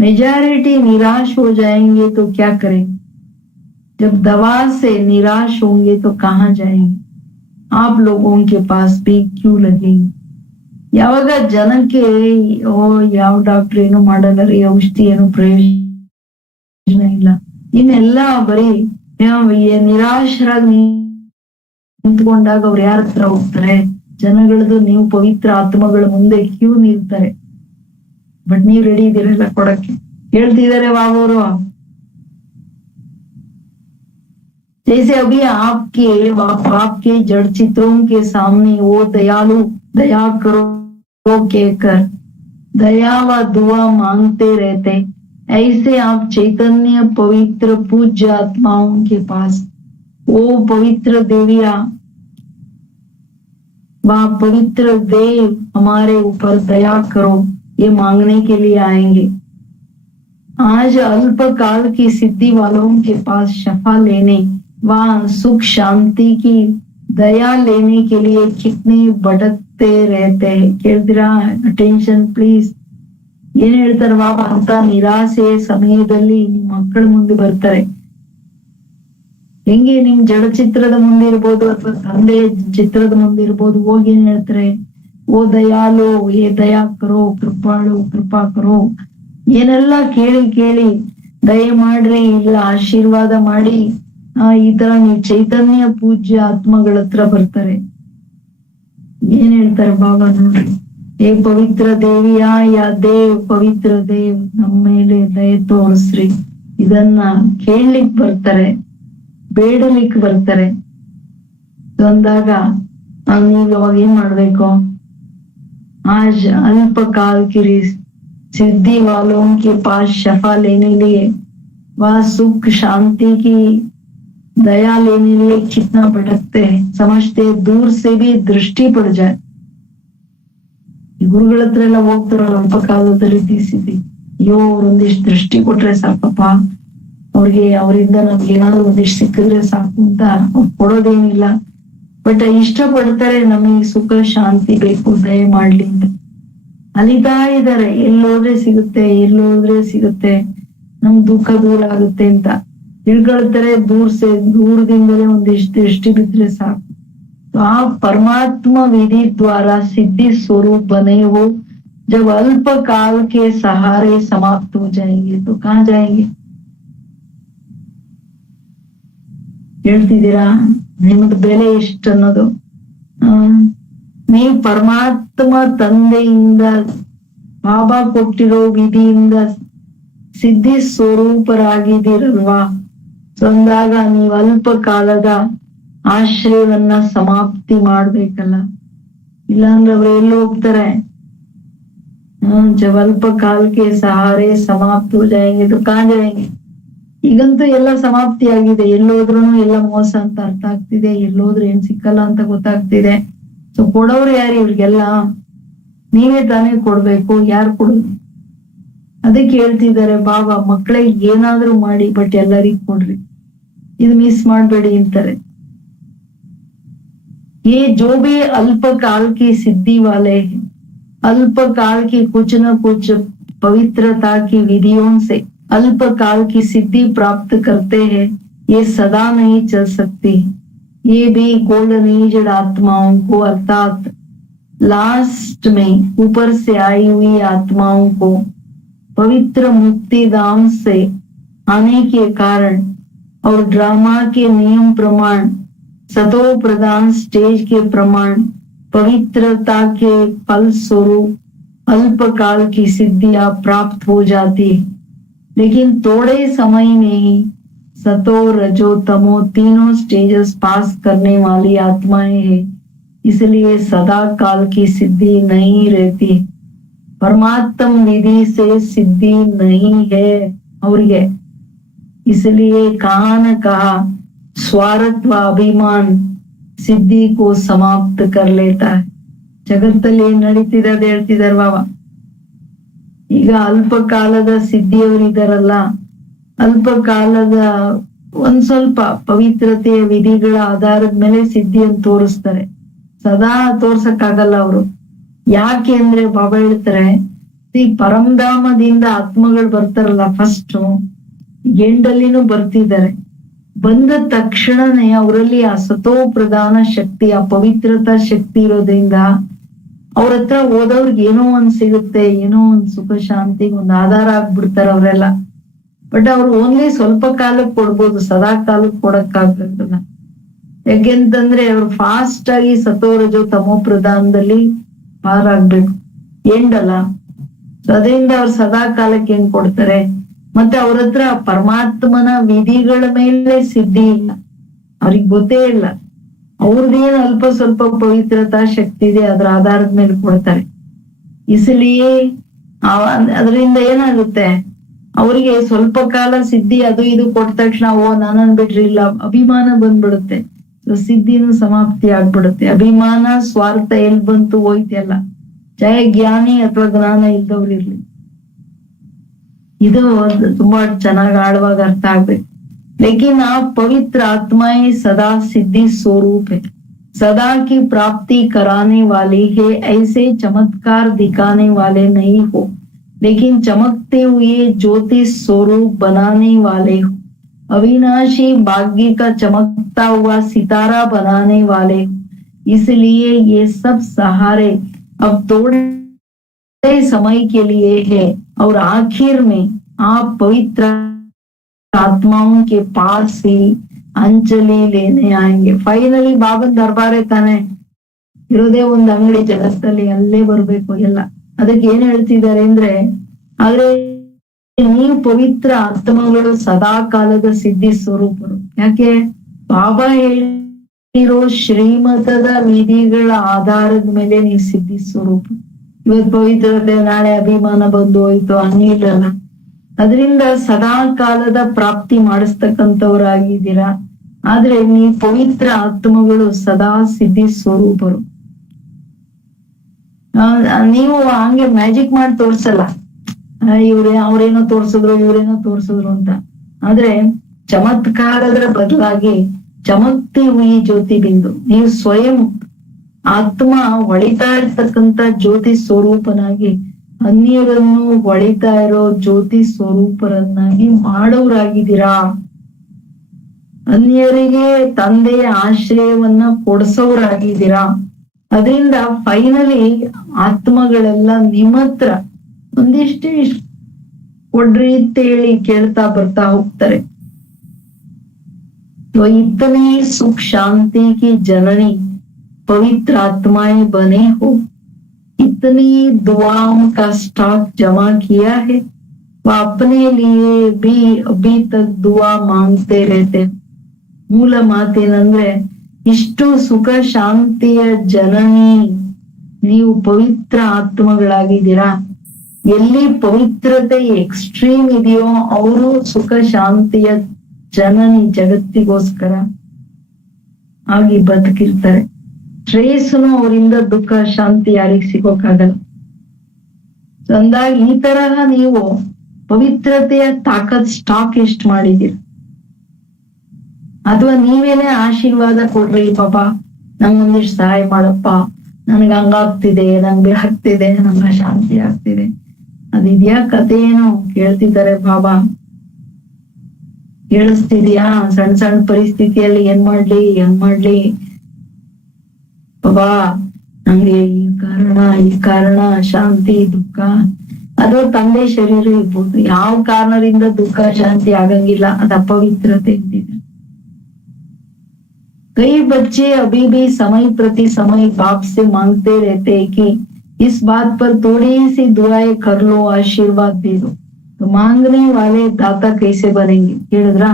मेजॉरिटी निराश हो जाएंगे तो क्या करें, जब दवा से निराश होंगे तो कहाँ जाएंगे, आप लोगों के पास भी क्यों लगेंगे. ಯಾವಾಗ ಜನಕ್ಕೆ ಯಾವ ಡಾಕ್ಟರ್ ಏನು ಮಾಡಲ್ಲ ರೀ, ಔಷಧಿ ಏನು ಪ್ರಯೋಜನ ಇಲ್ಲ, ಇನ್ನೆಲ್ಲ ಬರೀ ನಿರಾಶರಾಗಿ ನಿಂತ್ಕೊಂಡಾಗ ಅವ್ರು ಯಾರ ಹತ್ರ ಹೋಗ್ತಾರೆ? ಜನಗಳದ್ದು ನೀವು ಪವಿತ್ರ ಆತ್ಮಗಳ ಮುಂದೆ ಕ್ಯೂ ನಿಲ್ತಾರೆ. ಬಟ್ ನೀವ್ ರೆಡಿ ಇದೀರಲ್ಲ ಕೊಡಕ್ಕೆ. ಹೇಳ್ತಿದಾರೆ ಬಾಬವರು, जैसे अभी आपके जड़ चित्रों के सामने वो दयालु दया करो कहकर दया व दुआ मांगते रहते, ऐसे आप चैतन्य पवित्र पूज्य आत्माओं के पास वो पवित्र देविया व पवित्र देव हमारे ऊपर दया करो ये मांगने के लिए आएंगे. आज अल्प काल की सिद्धि वालों के पास शफा लेने व सुख शांति की दया लेने के लिए कितने भटकते रहते हैं. ಕೇಳಿದ್ರಾ? Attention please. ಏನ್ ಹೇಳ್ತಾರೆ ಬಾಬಾ, ಅಂತ ನಿರಾಸೆ ಸಮಯದಲ್ಲಿ ನಿಮ್ ಮಕ್ಕಳ ಮುಂದೆ ಬರ್ತಾರೆ. ಹೆಂಗೆ ನಿಮ್ ಜಡ ಚಿತ್ರದ ಮುಂದೆ ಇರ್ಬೋದು ಅಥವಾ ತಂದೆಯ ಚಿತ್ರದ ಮುಂದೆ ಇರ್ಬೋದು, ಹೋಗಿ ಏನ್ ಹೇಳ್ತಾರೆ, ಓ ದಯಾಲು ಏ ದಯಾ ಕರೋ, ಕೃಪಾಳು ಕೃಪಾ ಕರೋ, ಏನೆಲ್ಲ ಕೇಳಿ ದಯ ಮಾಡ್ರಿ, ಇಲ್ಲ ಆಶೀರ್ವಾದ ಮಾಡಿ, ಈ ತರ ನೀವು ಚೈತನ್ಯ ಪೂಜ್ಯ ಆತ್ಮಗಳ ಹತ್ರ ಬರ್ತಾರೆ. ಏನ್ ಹೇಳ್ತಾರೆ ಬಾಬಾ ನೋಡ್ರಿ, ಏ ಪವಿತ್ರ ದೇವಿಯಾ ಯಾ ದೇವ್ ಪವಿತ್ರ ದೇವ್ ನಮ್ಮ ಮೇಲೆ ದಯ ತೋರಿಸ್ರಿ. ಇದನ್ನ ಕೇಳಲಿಕ್ ಬರ್ತಾರೆ, ಬೇಡಲಿಕ್ ಬರ್ತಾರೆ. ಅಂದಾಗ ನೀವು ಅವಾಗ ಏನ್ ಮಾಡ್ಬೇಕು, आज अल्पकाल की सिद्धि वालों के पास शफा लेने लिए व सुख शांति की दया लेने लिए कितना भटकते हैं, समझते दूर से भी दृष्टि पड़ जाए. ಗುರುಗಳ ಹತ್ರ ಎಲ್ಲ ಹೋಗ್ತಾರಲ್ಲ ಅಲ್ಪ ಕಾಲದ ರೀತಿ ಸ್ಥಿತಿ, ಅಯ್ಯೋ ಒಂದಿಷ್ಟು ದೃಷ್ಟಿ ಕೊಟ್ರೆ ಸಾಕಪ್ಪ, ಅವರಿಂದ ನಮ್ಗೆ ಏನಾದ್ರು ಒಂದಿಷ್ಟು ಸಿಕ್ಕಿದ್ರೆ ಸಾಕು ಅಂತ ಅವ್ರು ಕೊಡೋದೇನಿಲ್ಲ. ಬಟ್ ಇಷ್ಟಪಡ್ತಾರೆ, ನಮಗೆ ಸುಖ ಶಾಂತಿ ಬೇಕು, ದಯ ಮಾಡ್ಲಿ ಅಂತ ಅಲಿತಾ ಇದ್ದಾರೆ. ಎಲ್ಲೋದ್ರೆ ಸಿಗುತ್ತೆ, ನಮ್ ದುಃಖ ದೂರ ಆಗುತ್ತೆ ಅಂತ ತಿಳ್ಕೊಳ್ತಾರೆ. ದೂರದಿಂದಲೇ ಒಂದಿಷ್ಟು ದೃಷ್ಟಿ ಬಿದ್ರೆ ಸಾಕು. ಆ परमात्मा विधि द्वारा सिद्धि स्वरूप बने हो, जब अल्प काल के सहारे समाप्त हो जाएंगे तो कहाँ जाएंगे. ಹೇಳ್ತಿದ್ದೀರಾ ನಿಮ್ದು ಬೆಲೆ ಎಷ್ಟು ಅನ್ನೋದು. ನೀವು ಪರಮಾತ್ಮ ತಂದೆಯಿಂದ ಬಾಬಾ ಕೊಟ್ಟಿರೋ ವಿಧಿಯಿಂದ ಸಿದ್ಧಿ ಸ್ವರೂಪರಾಗಿದ್ದೀರಲ್ವಾ, ಅಂದಾಗ ನೀವು ಅಲ್ಪ ಕಾಲದ ಆಶ್ರಯವನ್ನ ಸಮಾಪ್ತಿ ಮಾಡ್ಬೇಕಲ್ಲ, ಇಲ್ಲಾಂದ್ರೆ ಅವ್ರು ಎಲ್ಲಿ ಹೋಗ್ತಾರೆ. ಜब अल्प काल के सहारे समाप्त हो जाएंगे तो कहाँ जाएंगे. ಈಗಂತೂ ಎಲ್ಲ ಸಮಾಪ್ತಿ ಆಗಿದೆ, ಎಲ್ಲೋದ್ರು ಎಲ್ಲ ಮೋಸ ಅಂತ ಅರ್ಥ ಆಗ್ತಿದೆ, ಎಲ್ಲೋದ್ರು ಏನ್ ಸಿಕ್ಕಲ್ಲ ಅಂತ ಗೊತ್ತಾಗ್ತಿದೆ. ಸೊ ಕೊಡೋರು ಯಾರು ಇವ್ರಿಗೆಲ್ಲ? ನೀವೇ ತಾನೇ ಕೊಡ್ಬೇಕು, ಯಾರು ಕೊಡೋದು? ಅದಕ್ಕೆ ಹೇಳ್ತಿದ್ದಾರೆ ಬಾಬಾ, ಮಕ್ಕಳಿಗೆ ಏನಾದ್ರೂ ಮಾಡಿ ಬಟ್ ಎಲ್ಲರಿಗೂ ಕೊಡ್ರಿ, ಇದು ಮಿಸ್ ಮಾಡ್ಬೇಡಿ ಅಂತಾರೆ. ये जो भी अल्प काल की सिद्धि वाले हैं अल्प काल की कुछ न कुछ पवित्रता की विधियों से अल्प काल की सिद्धि प्राप्त करते हैं, ये सदा नहीं चल सकती। ये भी गोल्डन एजड आत्माओं को अर्थात लास्ट में ऊपर से आई हुई आत्माओं को पवित्र मुक्ति धाम से आने के कारण और ड्रामा के नियम प्रमाण सतो प्रधान स्टेज के प्रमाण पवित्रता के फल स्वरूप अल्पकाल की सिद्धियां प्राप्त हो जाती है, लेकिन थोड़े समय में ही सतो रजो तमो तीनों स्टेजेस पास करने वाली आत्माएं हैं, इसलिए सदा काल की सिद्धि नहीं रहती। परमात्म विधि से सिद्धि नहीं है और ये इसलिए कहा न कहा स्वार्थ व अभिमान ಸಿದ್ಧಿ ಕೋ ಸಮಾಪ್ತ ಕರ್ ಲೇತಾ ಹೈ। ಜಗತ್ತಲ್ಲಿ ಏನ್ ನಡೀತಿದೆ ಹೇಳ್ತಿದಾರ ಬಾಬಾ। ಈಗ ಅಲ್ಪ ಕಾಲದ ಸಿದ್ಧಿಯವರಿದಾರಲ್ಲ, ಅಲ್ಪ ಕಾಲದ ಒಂದ್ ಸ್ವಲ್ಪ ಪವಿತ್ರತೆಯ ವಿಧಿಗಳ ಆಧಾರದ ಮೇಲೆ ಸಿದ್ಧಿಯನ್ನು ತೋರಿಸ್ತಾರೆ, ಸದಾ ತೋರ್ಸಕ್ಕಾಗಲ್ಲ ಅವರು। ಯಾಕೆ ಅಂದ್ರೆ ಬಾಬಾ ಹೇಳ್ತಾರೆ, ಈ ಪರಂಧಾಮದಿಂದ ಆತ್ಮಗಳು ಬರ್ತಾರಲ್ಲ ಫಸ್ಟ್ ಎಂಡಲ್ಲಿನೂ ಬರ್ತಿದ್ದಾರೆ, ಬಂದ ತಕ್ಷಣನೇ ಅವರಲ್ಲಿ ಆ ಸತೋ ಪ್ರಧಾನ ಶಕ್ತಿ ಆ ಪವಿತ್ರತಾ ಶಕ್ತಿ ಇರೋದ್ರಿಂದ ಅವ್ರ ಹತ್ರ ಹೋದವ್ರಿಗೆ ಏನೋ ಒಂದ್ ಸಿಗುತ್ತೆ, ಏನೋ ಒಂದ್ ಸುಖ ಶಾಂತಿಗೆ ಒಂದ್ ಆಧಾರ ಆಗ್ಬಿಡ್ತಾರ ಅವರೆಲ್ಲ। ಬಟ್ ಅವ್ರು ಓನ್ಲಿ ಸ್ವಲ್ಪ ಕಾಲಕ್ಕೆ ಕೊಡ್ಬೋದು, ಸದಾ ಕಾಲಕ್ಕೆ ಕೊಡಕ್ಕಾಗಲ್ಲ। ಯಾಕೆಂತಂದ್ರೆ ಅವ್ರು ಫಾಸ್ಟ್ ಆಗಿ ಸತೋ ರಜೋ ತಮೋ ಪ್ರಧಾನದಲ್ಲಿ ಪಾರಾಗ್ಬೇಕು, ಎಂಡಲ್ಲ। ಅದರಿಂದ ಅವ್ರು ಸದಾ ಕಾಲಕ್ಕೆ ಹೆಂಗ್ ಕೊಡ್ತಾರೆ? ಮತ್ತೆ ಅವ್ರ ಹತ್ರ ಪರಮಾತ್ಮನ ವಿಧಿಗಳ ಮೇಲೆ ಸಿದ್ಧಿ ಇಲ್ಲ, ಅವ್ರಿಗೆ ಗೊತ್ತೇ ಇಲ್ಲ। ಅವ್ರದ್ದೇನು ಅಲ್ಪ ಸ್ವಲ್ಪ ಪವಿತ್ರತಾ ಶಕ್ತಿ ಇದೆ, ಅದ್ರ ಆಧಾರದ ಮೇಲೆ ಕೊಡ್ತಾರೆ। ಇಸಲಿಯೇ ಅದರಿಂದ ಏನಾಗುತ್ತೆ, ಅವರಿಗೆ ಸ್ವಲ್ಪ ಕಾಲ ಸಿದ್ಧಿ ಅದು ಇದು ಕೊಟ್ಟ ತಕ್ಷಣ ಓ ನಾನನ್ ಬಿಟ್ರಿ ಇಲ್ಲ ಅಭಿಮಾನ ಬಂದ್ಬಿಡುತ್ತೆ, ಸಿದ್ಧಿನೂ ಸಮಾಪ್ತಿ ಆಗ್ಬಿಡುತ್ತೆ। ಅಭಿಮಾನ ಸ್ವಾರ್ಥ ಎಲ್ ಬಂತು ಹೋಯ್ತೆಲ್ಲ, ಚಾಹೆ ಜ್ಞಾನಿ ಅಥವಾ ಜ್ಞಾನ ಇಲ್ದವ್ರಿರ್ಲಿ, ಇದು ತುಂಬಾ ಚೆನ್ನಾಗಿ ಆಳವಾಗಿ अर्थ ಆಗ್ಬೇಕು। लेकिन आप पवित्र आत्माएं सदा सिद्धि स्वरूप है, सदा की प्राप्ति कराने वाली है, ऐसे चमत्कार दिखाने वाले नहीं हो, लेकिन चमकते हुए ज्योति स्वरूप बनाने वाले हो, अविनाशी भाग्य का चमकता हुआ सितारा बनाने वाले हो। इसलिए ये सब सहारे अब थोड़े समय के लिए है और आखिर में आप पवित्र आत्माओं के पास से अंजलि लेने आएंगे। फाइनली बाबन दरबारे ತಾನೆ ಇರೋದೇ ಒಂದ್ ಅಂಗಡಿ ಜಗತ್ತಲ್ಲಿ, ಅಲ್ಲೇ ಬರ್ಬೇಕು ಎಲ್ಲ। ಅದಕ್ಕೆ ಏನ್ ಹೇಳ್ತಿದ್ದಾರೆ ಅಂದ್ರೆ, ಆದ್ರೆ ನೀವು ಪವಿತ್ರ ಆತ್ಮಗಳು ಸದಾ ಕಾಲದ ಸಿದ್ಧಿ ಸ್ವರೂಪರು। ಯಾಕೆ? ಬಾಬಾ ಹೇಳಿರೋ ಶ್ರೀಮತದ ವಿಧಿಗಳ ಆಧಾರದ ಮೇಲೆ ನೀವು ಸಿದ್ಧಿ ಸ್ವರೂಪ। ಇವತ್ ಪವಿತ್ರತೆ, ನಾಳೆ ಅಭಿಮಾನ ಬಂದು ಹೋಯ್ತು ಹಂಗಿಲ್ಲಲ್ಲ, ಅದರಿಂದ ಸದಾ ಕಾಲದ ಪ್ರಾಪ್ತಿ ಮಾಡಿಸ್ತಕ್ಕಂಥವ್ರಾಗಿದ್ದೀರಾ। ಆದ್ರೆ ನೀವು ಪವಿತ್ರ ಆತ್ಮಗಳು ಸದಾ ಸಿದ್ಧಿ ಸ್ವರೂಪರು। ನೀವು ಹಂಗೆ ಮ್ಯಾಜಿಕ್ ಮಾಡಿ ತೋರ್ಸಲ್ಲ, ಅವ್ರೇನೋ ಇವ್ರೇನೋ ತೋರ್ಸಿದ್ರು ಅಂತ। ಆದ್ರೆ ಚಮತ್ಕಾರದ ಬದಲಾಗಿ ಚಮಕ್ತಿ ಹುಯಿ ಜ್ಯೋತಿ ಬಿಂದು, ನೀವು ಸ್ವಯಂ ಆತ್ಮ ಹೊಳಿತಾ ಇರ್ತಕ್ಕಂಥ ಜ್ಯೋತಿ ಸ್ವರೂಪನಾಗಿ ಅನ್ಯರನ್ನು ಹೊಳಿತಾ ಇರೋ ಜ್ಯೋತಿ ಸ್ವರೂಪರನ್ನಾಗಿ ಮಾಡೋರಾಗಿದ್ದೀರಾ। ಅನ್ಯರಿಗೆ ತಂದೆಯ ಆಶ್ರಯವನ್ನ ಕೊಡ್ಸೋರಾಗಿದ್ದೀರಾ। ಅದರಿಂದ ಫೈನಲಿ ಆತ್ಮಗಳೆಲ್ಲ ನಿಮ್ಮ ಹತ್ರ ಒಂದಿಷ್ಟೇ ಕೊಡ್ರಿ ಅಂತ ಹೇಳಿ ಕೇಳ್ತಾ ಬರ್ತಾ ಹೋಗ್ತಾರೆ। इतनी सुख शांति की जननी पवित्र आत्माएं बने हो, इतनी दुआओं का स्टॉक जमा किया है, वो अपने लिए भी अभी तक दुआ मांगते रहते। ಮೂಲ ಮಾತೇನಂದ್ರೆ, ಇಷ್ಟು ಸುಖ ಶಾಂತಿಯ ಜನನಿ ನೀವು ಪವಿತ್ರ ಆತ್ಮಗಳಾಗಿದ್ದೀರಾ। ಎಲ್ಲಿ ಪವಿತ್ರತೆ ಎಕ್ಸ್ಟ್ರೀಮ್ ಇದೆಯೋ ಅವರು ಸುಖ ಶಾಂತಿಯ ಜನನಿ ಜಗತ್ತಿಗೋಸ್ಕರ ಆಗಿ ಬದುಕಿರ್ತಾರೆ। ಟ್ರೇಸ್ನು ಅವರಿಂದ ದುಃಖ ಶಾಂತಿ ಯಾರಿಗ್ ಸಿಗೋಕ್ಕಾಗಲ್ಲ। ಅಂದಾಗ ಈ ತರಹ ನೀವು ಪವಿತ್ರತೆಯ ತಾಕತ್ ಸ್ಟಾಕ್ ಎಷ್ಟ್ ಮಾಡಿದೀರ? ಅಥವಾ ನೀವೇನೆ ಆಶೀರ್ವಾದ ಕೊಡ್ರಿ, ಪಾಪ ನಂಗೊಂದಿಷ್ಟು ಸಹಾಯ ಮಾಡಪ್ಪ, ನನ್ಗೆ ಹಂಗಾಗ್ತಿದೆ, ನಂಗೆ ಆಗ್ತಿದೆ, ನಂಗೆ ಶಾಂತಿ ಆಗ್ತಿದೆ. ಅದಿದ್ಯಾ ಕಥೆ ಏನು ಕೇಳ್ತಿದ್ದಾರೆ ಬಾಬಾ, ಕೇಳಿಸ್ತಿದ್ಯಾ? ಸಣ್ಣ ಸಣ್ಣ ಪರಿಸ್ಥಿತಿಯಲ್ಲಿ ಏನ್ ಮಾಡ್ಲಿ, ಹೆಂಗ್ ಮಾಡ್ಲಿ ಬಾಬಾ, ನಂಗೆ ಈ ಕಾರಣ ಶಾಂತಿ ದುಃಖ. ಅದು ತಂದೆ ಶರೀರ ಇರ್ಬೋದು, ಯಾವ ಕಾರಣದಿಂದ ದುಃಖ ಶಾಂತಿ ಆಗಂಗಿಲ್ಲ, ಅದು ಅಪವಿತ್ರತೆ ಅಂತಿದೆ. कई बच्चे अभी भी समय प्रति समय बाप से मांगते रहते हैं कि इस बात पर थोड़ी सी दुआएं कर लो, आशीर्वाद दे दो. तो मांगने वाले दाता कैसे बनेंगे? ಕೇಳಿದ್ರಾ?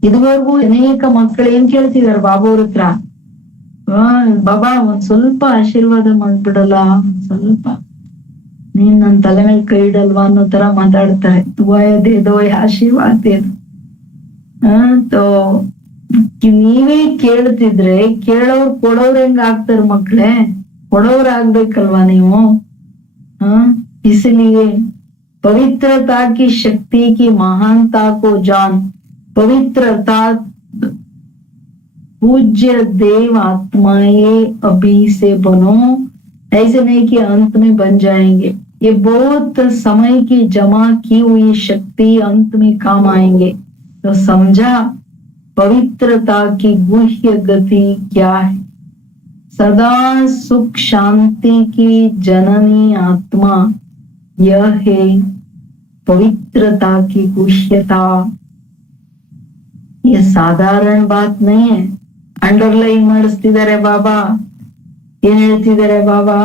ಇದುವರೆಗೂ ಅನೇಕ ಮಕ್ಕಳು ಏನ್ ಕೇಳ್ತಿದಾರೆ ಬಾಬಾ ಅವ್ರ ಹತ್ರ, ಬಾಬಾ ಒಂದ್ ಸ್ವಲ್ಪ ಆಶೀರ್ವಾದ ಮಾಡ್ಬಿಡಲ್ಲ, ಒಂದ್ ಸ್ವಲ್ಪ ನೀನ್ ನನ್ ತಲೆ ಮೇಲೆ ಕೈ ಇಡಲ್ವಾ ಅನ್ನೋ ತರ ಮಾತಾಡ್ತಾರೆ. ದುಆಯ ದೇದೋ, ಆಶೀರ್ವಾದ ದೇದೋ. ನೀವೇ ಕೇಳ್ತಿದ್ರೆ ಕೊಡೋರ್ ಹೆಂಗ ಆಗ್ತಾರ ಮಕ್ಳೇ? ಕೊಡೋರ್ ಆಗ್ಬೇಕಲ್ವಾ ನೀವು? इसलिए पवित्रता की शक्ति की महानता को जान, पवित्र अर्थात पूज्य देव आत्माएं अभी से बनो, ऐसे नहीं कि अंत में बन जाएंगे. ये बहुत समय की जमा की हुई शक्ति अंत में काम आएंगे. तो समझा पवित्रता की गुह्य गति क्या है? सदा सुख शांति की जननी आत्मा, यह है पवित्रता की गुह्यता. ये साधारण बात नहीं है. अंडरलाइन ಮಾಡಿಸ್ತಿದ್ದಾರೆ ಬಾಬಾ. ಏನ್ ಹೇಳ್ತಿದ್ದಾರೆ ಬಾಬಾ?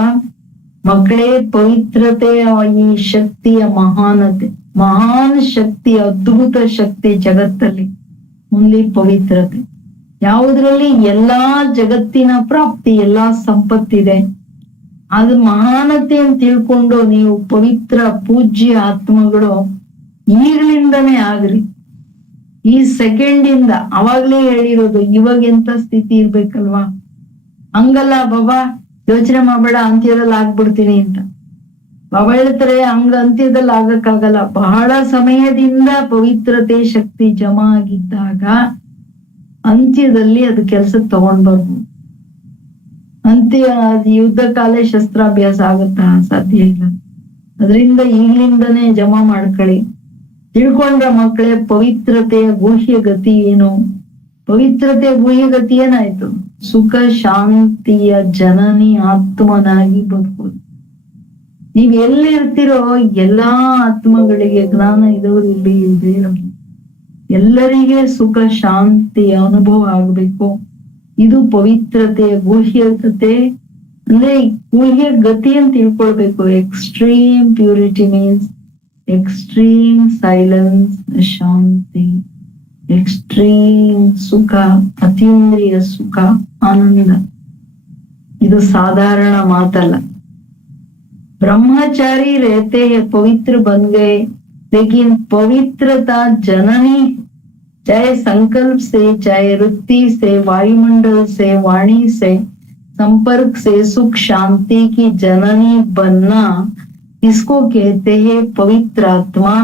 ಮಕ್ಕಳೇ, ಪವಿತ್ರತೆಯ ಈ ಶಕ್ತಿಯ ಮಹಾನತೆ, ಮಹಾನ್ ಶಕ್ತಿ, ಅದ್ಭುತ ಶಕ್ತಿ ಜಗತ್ತಲ್ಲಿ ಓನ್ಲಿ ಪವಿತ್ರತೆ. ಯಾವುದ್ರಲ್ಲಿ ಎಲ್ಲಾ ಜಗತ್ತಿನ ಪ್ರಾಪ್ತಿ, ಎಲ್ಲಾ ಸಂಪತ್ತಿದೆ. ಅದು ಮಹಾನತೆ ಅಂತ ತಿಳ್ಕೊಂಡು ನೀವು ಪವಿತ್ರ ಪೂಜ್ಯ ಆತ್ಮಗಳು ಈಗಲಿಂದನೇ ಆಗ್ರಿ. ಈ ಸೆಕೆಂಡ್ ಇಂದ, ಅವಾಗ್ಲೇ ಹೇಳಿರೋದು, ಇವಾಗ ಎಂತ ಸ್ಥಿತಿ ಇರ್ಬೇಕಲ್ವಾ? ಹಂಗಲ್ಲ ಬಾಬಾ, ಯೋಚನೆ ಮಾಡ್ಬೇಡ ಅಂತ್ಯದಲ್ಲಿ ಆಗ್ಬಿಡ್ತೀನಿ ಅಂತ. ಬಾಬಾ ಹೇಳ್ತಾರೆ ಹಂಗ ಅಂತ್ಯದಲ್ಲಿ ಆಗಕ್ಕಾಗಲ್ಲ. ಬಹಳ ಸಮಯದಿಂದ ಪವಿತ್ರತೆ ಶಕ್ತಿ ಜಮಾ ಆಗಿದ್ದಾಗ ಅಂತ್ಯದಲ್ಲಿ ಅದು ಕೆಲ್ಸಕ್ಕೆ ತಗೊಂಡ್ ಬರ್ಬೋದು. ಅಂತ್ಯ ಯುದ್ಧ ಕಾಲ ಶಸ್ತ್ರಾಭ್ಯಾಸ ಆಗುತ್ತಾ? ಸಾಧ್ಯ ಇಲ್ಲ. ಅದರಿಂದ ಈಗ್ಲಿಂದನೇ ಜಮಾ ಮಾಡ್ಕೊಳ್ಳಿ. ತಿಳ್ಕೊಂಡ್ರ ಮಕ್ಕಳೇ, ಪವಿತ್ರತೆಯ ಗುಹ್ಯ ಗತಿ ಏನು? ಪವಿತ್ರತೆಯ ಗುಹ್ಯ ಗತಿ ಏನಾಯ್ತು? ಸುಖ ಶಾಂತಿಯ ಜನನಿ ಆತ್ಮನಾಗಿ ಬದುಕೋದು. ನೀವ್ ಎಲ್ಲಿರ್ತಿರೋ ಎಲ್ಲಾ ಆತ್ಮಗಳಿಗೆ, ಜ್ಞಾನ ಇರೋರು ಇಲ್ಲಿ ಇಲ್ದೇ ಇರೋರು ಎಲ್ಲರಿಗೆ ಸುಖ ಶಾಂತಿಯ ಅನುಭವ ಆಗ್ಬೇಕು. ಇದು ಪವಿತ್ರತೆಯ ಗುಹ್ಯತೆ. ಅಂದ್ರೆ ಗುಹ್ಯ ಗತಿ ಅಂತ ತಿಳ್ಕೊಳ್ಬೇಕು. Extreme purity means extreme silence, ಶಾಂತಿ, ಎಕ್ಸ್ಟ್ರೀಮ್ ಸುಖ, ಅತೀಂದ್ರಿಯ ಸುಖ, ಆನಂದ. ಇದು ಸಾಧಾರಣ ಮಾತಲ್ಲ. ब्रह्मचारी रहते हैं, पवित्र बन गए, लेकिन पवित्रता जननी, चाहे संकल्प से, चाहे वृत्ति से, वायुमंडल से, वाणी से, संपर्क से सुख शांति की जननी बनना, इसको कहते हैं पवित्र आत्मा.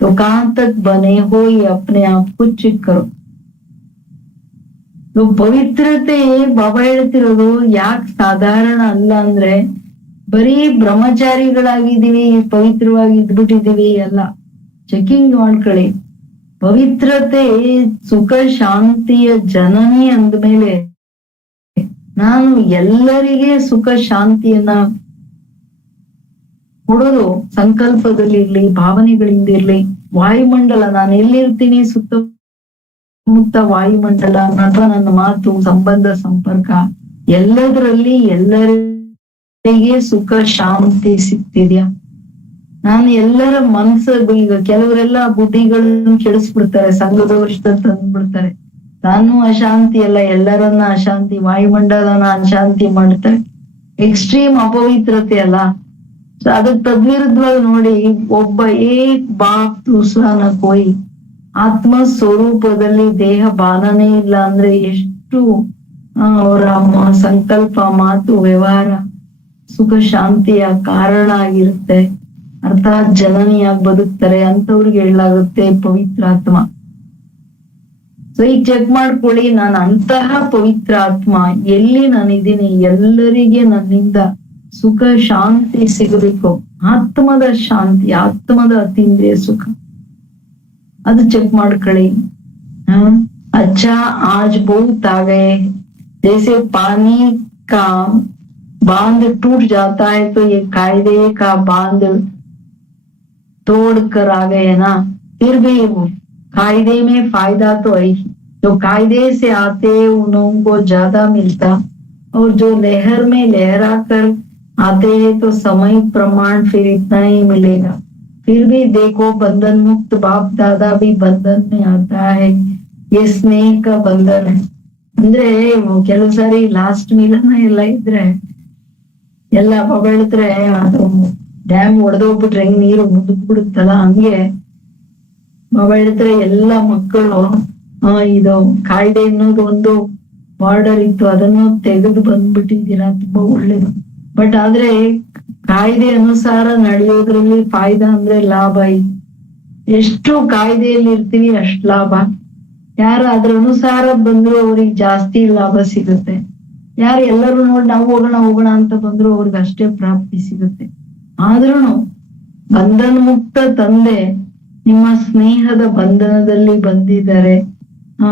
तो कहां तक बने हो, ये अपने आप को चेक करो. तो ಪವಿತ್ರತೆ ಬಾಬಾ ಹೇಳ್ತಿರೋದು ಯಾಕೆ ಸಾಧಾರಣ ಅಲ್ಲ ಅಂದ್ರೆ, ಬರೀ ಬ್ರಹ್ಮಚಾರಿಗಳಾಗಿದ್ದೀವಿ, ಪವಿತ್ರವಾಗಿ ಇದ್ಬಿಟ್ಟಿದೀವಿ ಎಲ್ಲ ಚೆಕಿಂಗ್ ಮಾಡ್ಕೊಳ್ಳಿ. ಪವಿತ್ರತೆ ಸುಖ ಶಾಂತಿಯ ಜನನಿ ಅಂದ್ಮೇಲೆ ನಾನು ಎಲ್ಲರಿಗೆ ಸುಖ ಶಾಂತಿಯನ್ನ ಕೊಡೋದು ಸಂಕಲ್ಪದಲ್ಲಿ ಇರ್ಲಿ, ಭಾವನೆಗಳಿಂದ ಇರ್ಲಿ. ವಾಯುಮಂಡಲ, ನಾನು ಎಲ್ಲಿರ್ತೀನಿ ಸುತ್ತಮುತ್ತ ವಾಯುಮಂಡಲ, ಅಥವಾ ನನ್ನ ಮಾತು, ಸಂಬಂಧ, ಸಂಪರ್ಕ, ಎಲ್ಲದರಲ್ಲಿ ಎಲ್ಲರಿಗೆ ಸುಖ ಶಾಂತಿ ಸಿಗ್ತಿದ್ಯಾ? ನಾನು ಎಲ್ಲರ ಮನ್ಸು, ಈಗ ಕೆಲವರೆಲ್ಲ ಬುದ್ಧಿಗಳನ್ನ ಕೆಡಿಸ್ಬಿಡ್ತಾರೆ, ಸಂಘದೋಷ ತಂದ್ಬಿಡ್ತಾರೆ. ತಾನು ಅಶಾಂತಿ ಅಲ್ಲ, ಎಲ್ಲರನ್ನ ಅಶಾಂತಿ, ವಾಯುಮಂಡಲನ ಅಶಾಂತಿ ಮಾಡ್ತಾರೆ. ಎಕ್ಸ್ಟ್ರೀಮ್ ಅಪವಿತ್ರತೆ ಅಲ್ಲ. ಸೊ ಅದಕ್ಕೆ ತದ್ವಿರುದ್ಧವಾಗಿ ನೋಡಿ, ಒಬ್ಬ ಏಕ್ ಬಾಪ್ ದೂಸರಾನ ಕೋಯಿ, ಆತ್ಮ ಸ್ವರೂಪದಲ್ಲಿ ದೇಹ ಬಾನನೇ ಇಲ್ಲ ಅಂದ್ರೆ ಎಷ್ಟು ಅವರ ಸಂಕಲ್ಪ, ಮಾತು, ವ್ಯವಹಾರ ಸುಖ ಶಾಂತಿಯ ಕಾರಣ ಆಗಿರುತ್ತೆ. ಅರ್ಥಾತ್ ಜನನಿಯಾಗಿ ಬದುಕ್ತಾರೆ ಅಂತವ್ರಿಗೆ ಹೇಳಲಾಗುತ್ತೆ ಪವಿತ್ರಾತ್ಮ. ಸೊ ಈಗ ಚೆಕ್ ಮಾಡ್ಕೊಳ್ಳಿ, ನಾನು ಅಂತಹ ಪವಿತ್ರ ಆತ್ಮ, ಎಲ್ಲಿ ನಾನಿದ್ದೀನಿ ಎಲ್ಲರಿಗೆ ನನ್ನಿಂದ ಸುಖ ಶಾಂತಿ ಸಿಗಬೇಕು, ಆತ್ಮದ ಶಾಂತಿ, ಆತ್ಮದ ಅತೀಂದ್ರಿಯ ಸುಖ, ಅದು ಚೆಕ್ ಮಾಡ್ಕೊಳ್ಳಿ. अच्छा आज बहुत आ गए, जैसे पानी का बांध टूट जाता है तो ये कायदे का बांध तोड़ कर आ गए ना, फिर भी वो कायदे में फायदा तो है ही। जो कायदे से आते उन को ज्यादा मिलता, और जो लहर में लहरा कर आते हैं तो समय प्रमाण फिर इतना ही मिलेगा। फिर भी देखो बंधन मुक्त बाप दादा भी बंधन में आता है, ये स्नेह का बंधन है. ಅಂದ್ರೆ ಕೆಲವು ಸಾರಿ ಲಾಸ್ಟ್ ಮಿಲನ ಎಲ್ಲ ಇದ್ರೆ ಎಲ್ಲ ಹೊಗಳಿದ್ರೆ ಅದು ಡ್ಯಾಮ್ ಒಡೆದೋಗ್ಬಿಟ್ರೆ ಹೆಂಗ್ ನೀರು ಮುಂದಕ್ ಬಿಡುತ್ತಲ್ಲ, ಹಂಗೆ ಹೊಗಳಿದ್ರೆ ಎಲ್ಲ ಮಕ್ಕಳು ಇದು ಕಾಯ್ದೆ ಅನ್ನೋದು ಒಂದು ಬಾರ್ಡರ್ ಇತ್ತು, ಅದನ್ನು ತೆಗೆದು ಬಂದ್ಬಿಟ್ಟಿದ್ದೀರಾ, ತುಂಬಾ ಒಳ್ಳೇದು. ಬಟ್ ಆದ್ರೆ ಕಾಯ್ದೆ ಅನುಸಾರ ನಡೆಯೋದ್ರಲ್ಲಿ ಫಾಯ್ದಾ ಅಂದ್ರೆ ಲಾಭ ಇದೆ. ಎಷ್ಟು ಕಾಯ್ದೆಯಲ್ಲಿ ಇರ್ತೀವಿ ಅಷ್ಟ್ ಲಾಭ. ಯಾರು ಅದ್ರ ಅನುಸಾರ ಬಂದ್ರು ಅವ್ರಿಗೆ ಜಾಸ್ತಿ ಲಾಭ ಸಿಗುತ್ತೆ. ಯಾರು ಎಲ್ಲರೂ ನೋಡಿ ನಾವು ಹೋಗೋಣ ಅಂತ ಬಂದ್ರು ಅವ್ರಿಗೆ ಅಷ್ಟೇ ಪ್ರಾಪ್ತಿ ಸಿಗುತ್ತೆ. ಆದ್ರೂ ಬಂಧನ ಮುಕ್ತ ತಂದೆ ನಿಮ್ಮ ಸ್ನೇಹದ ಬಂಧನದಲ್ಲಿ ಬಂದಿದ್ದಾರೆ,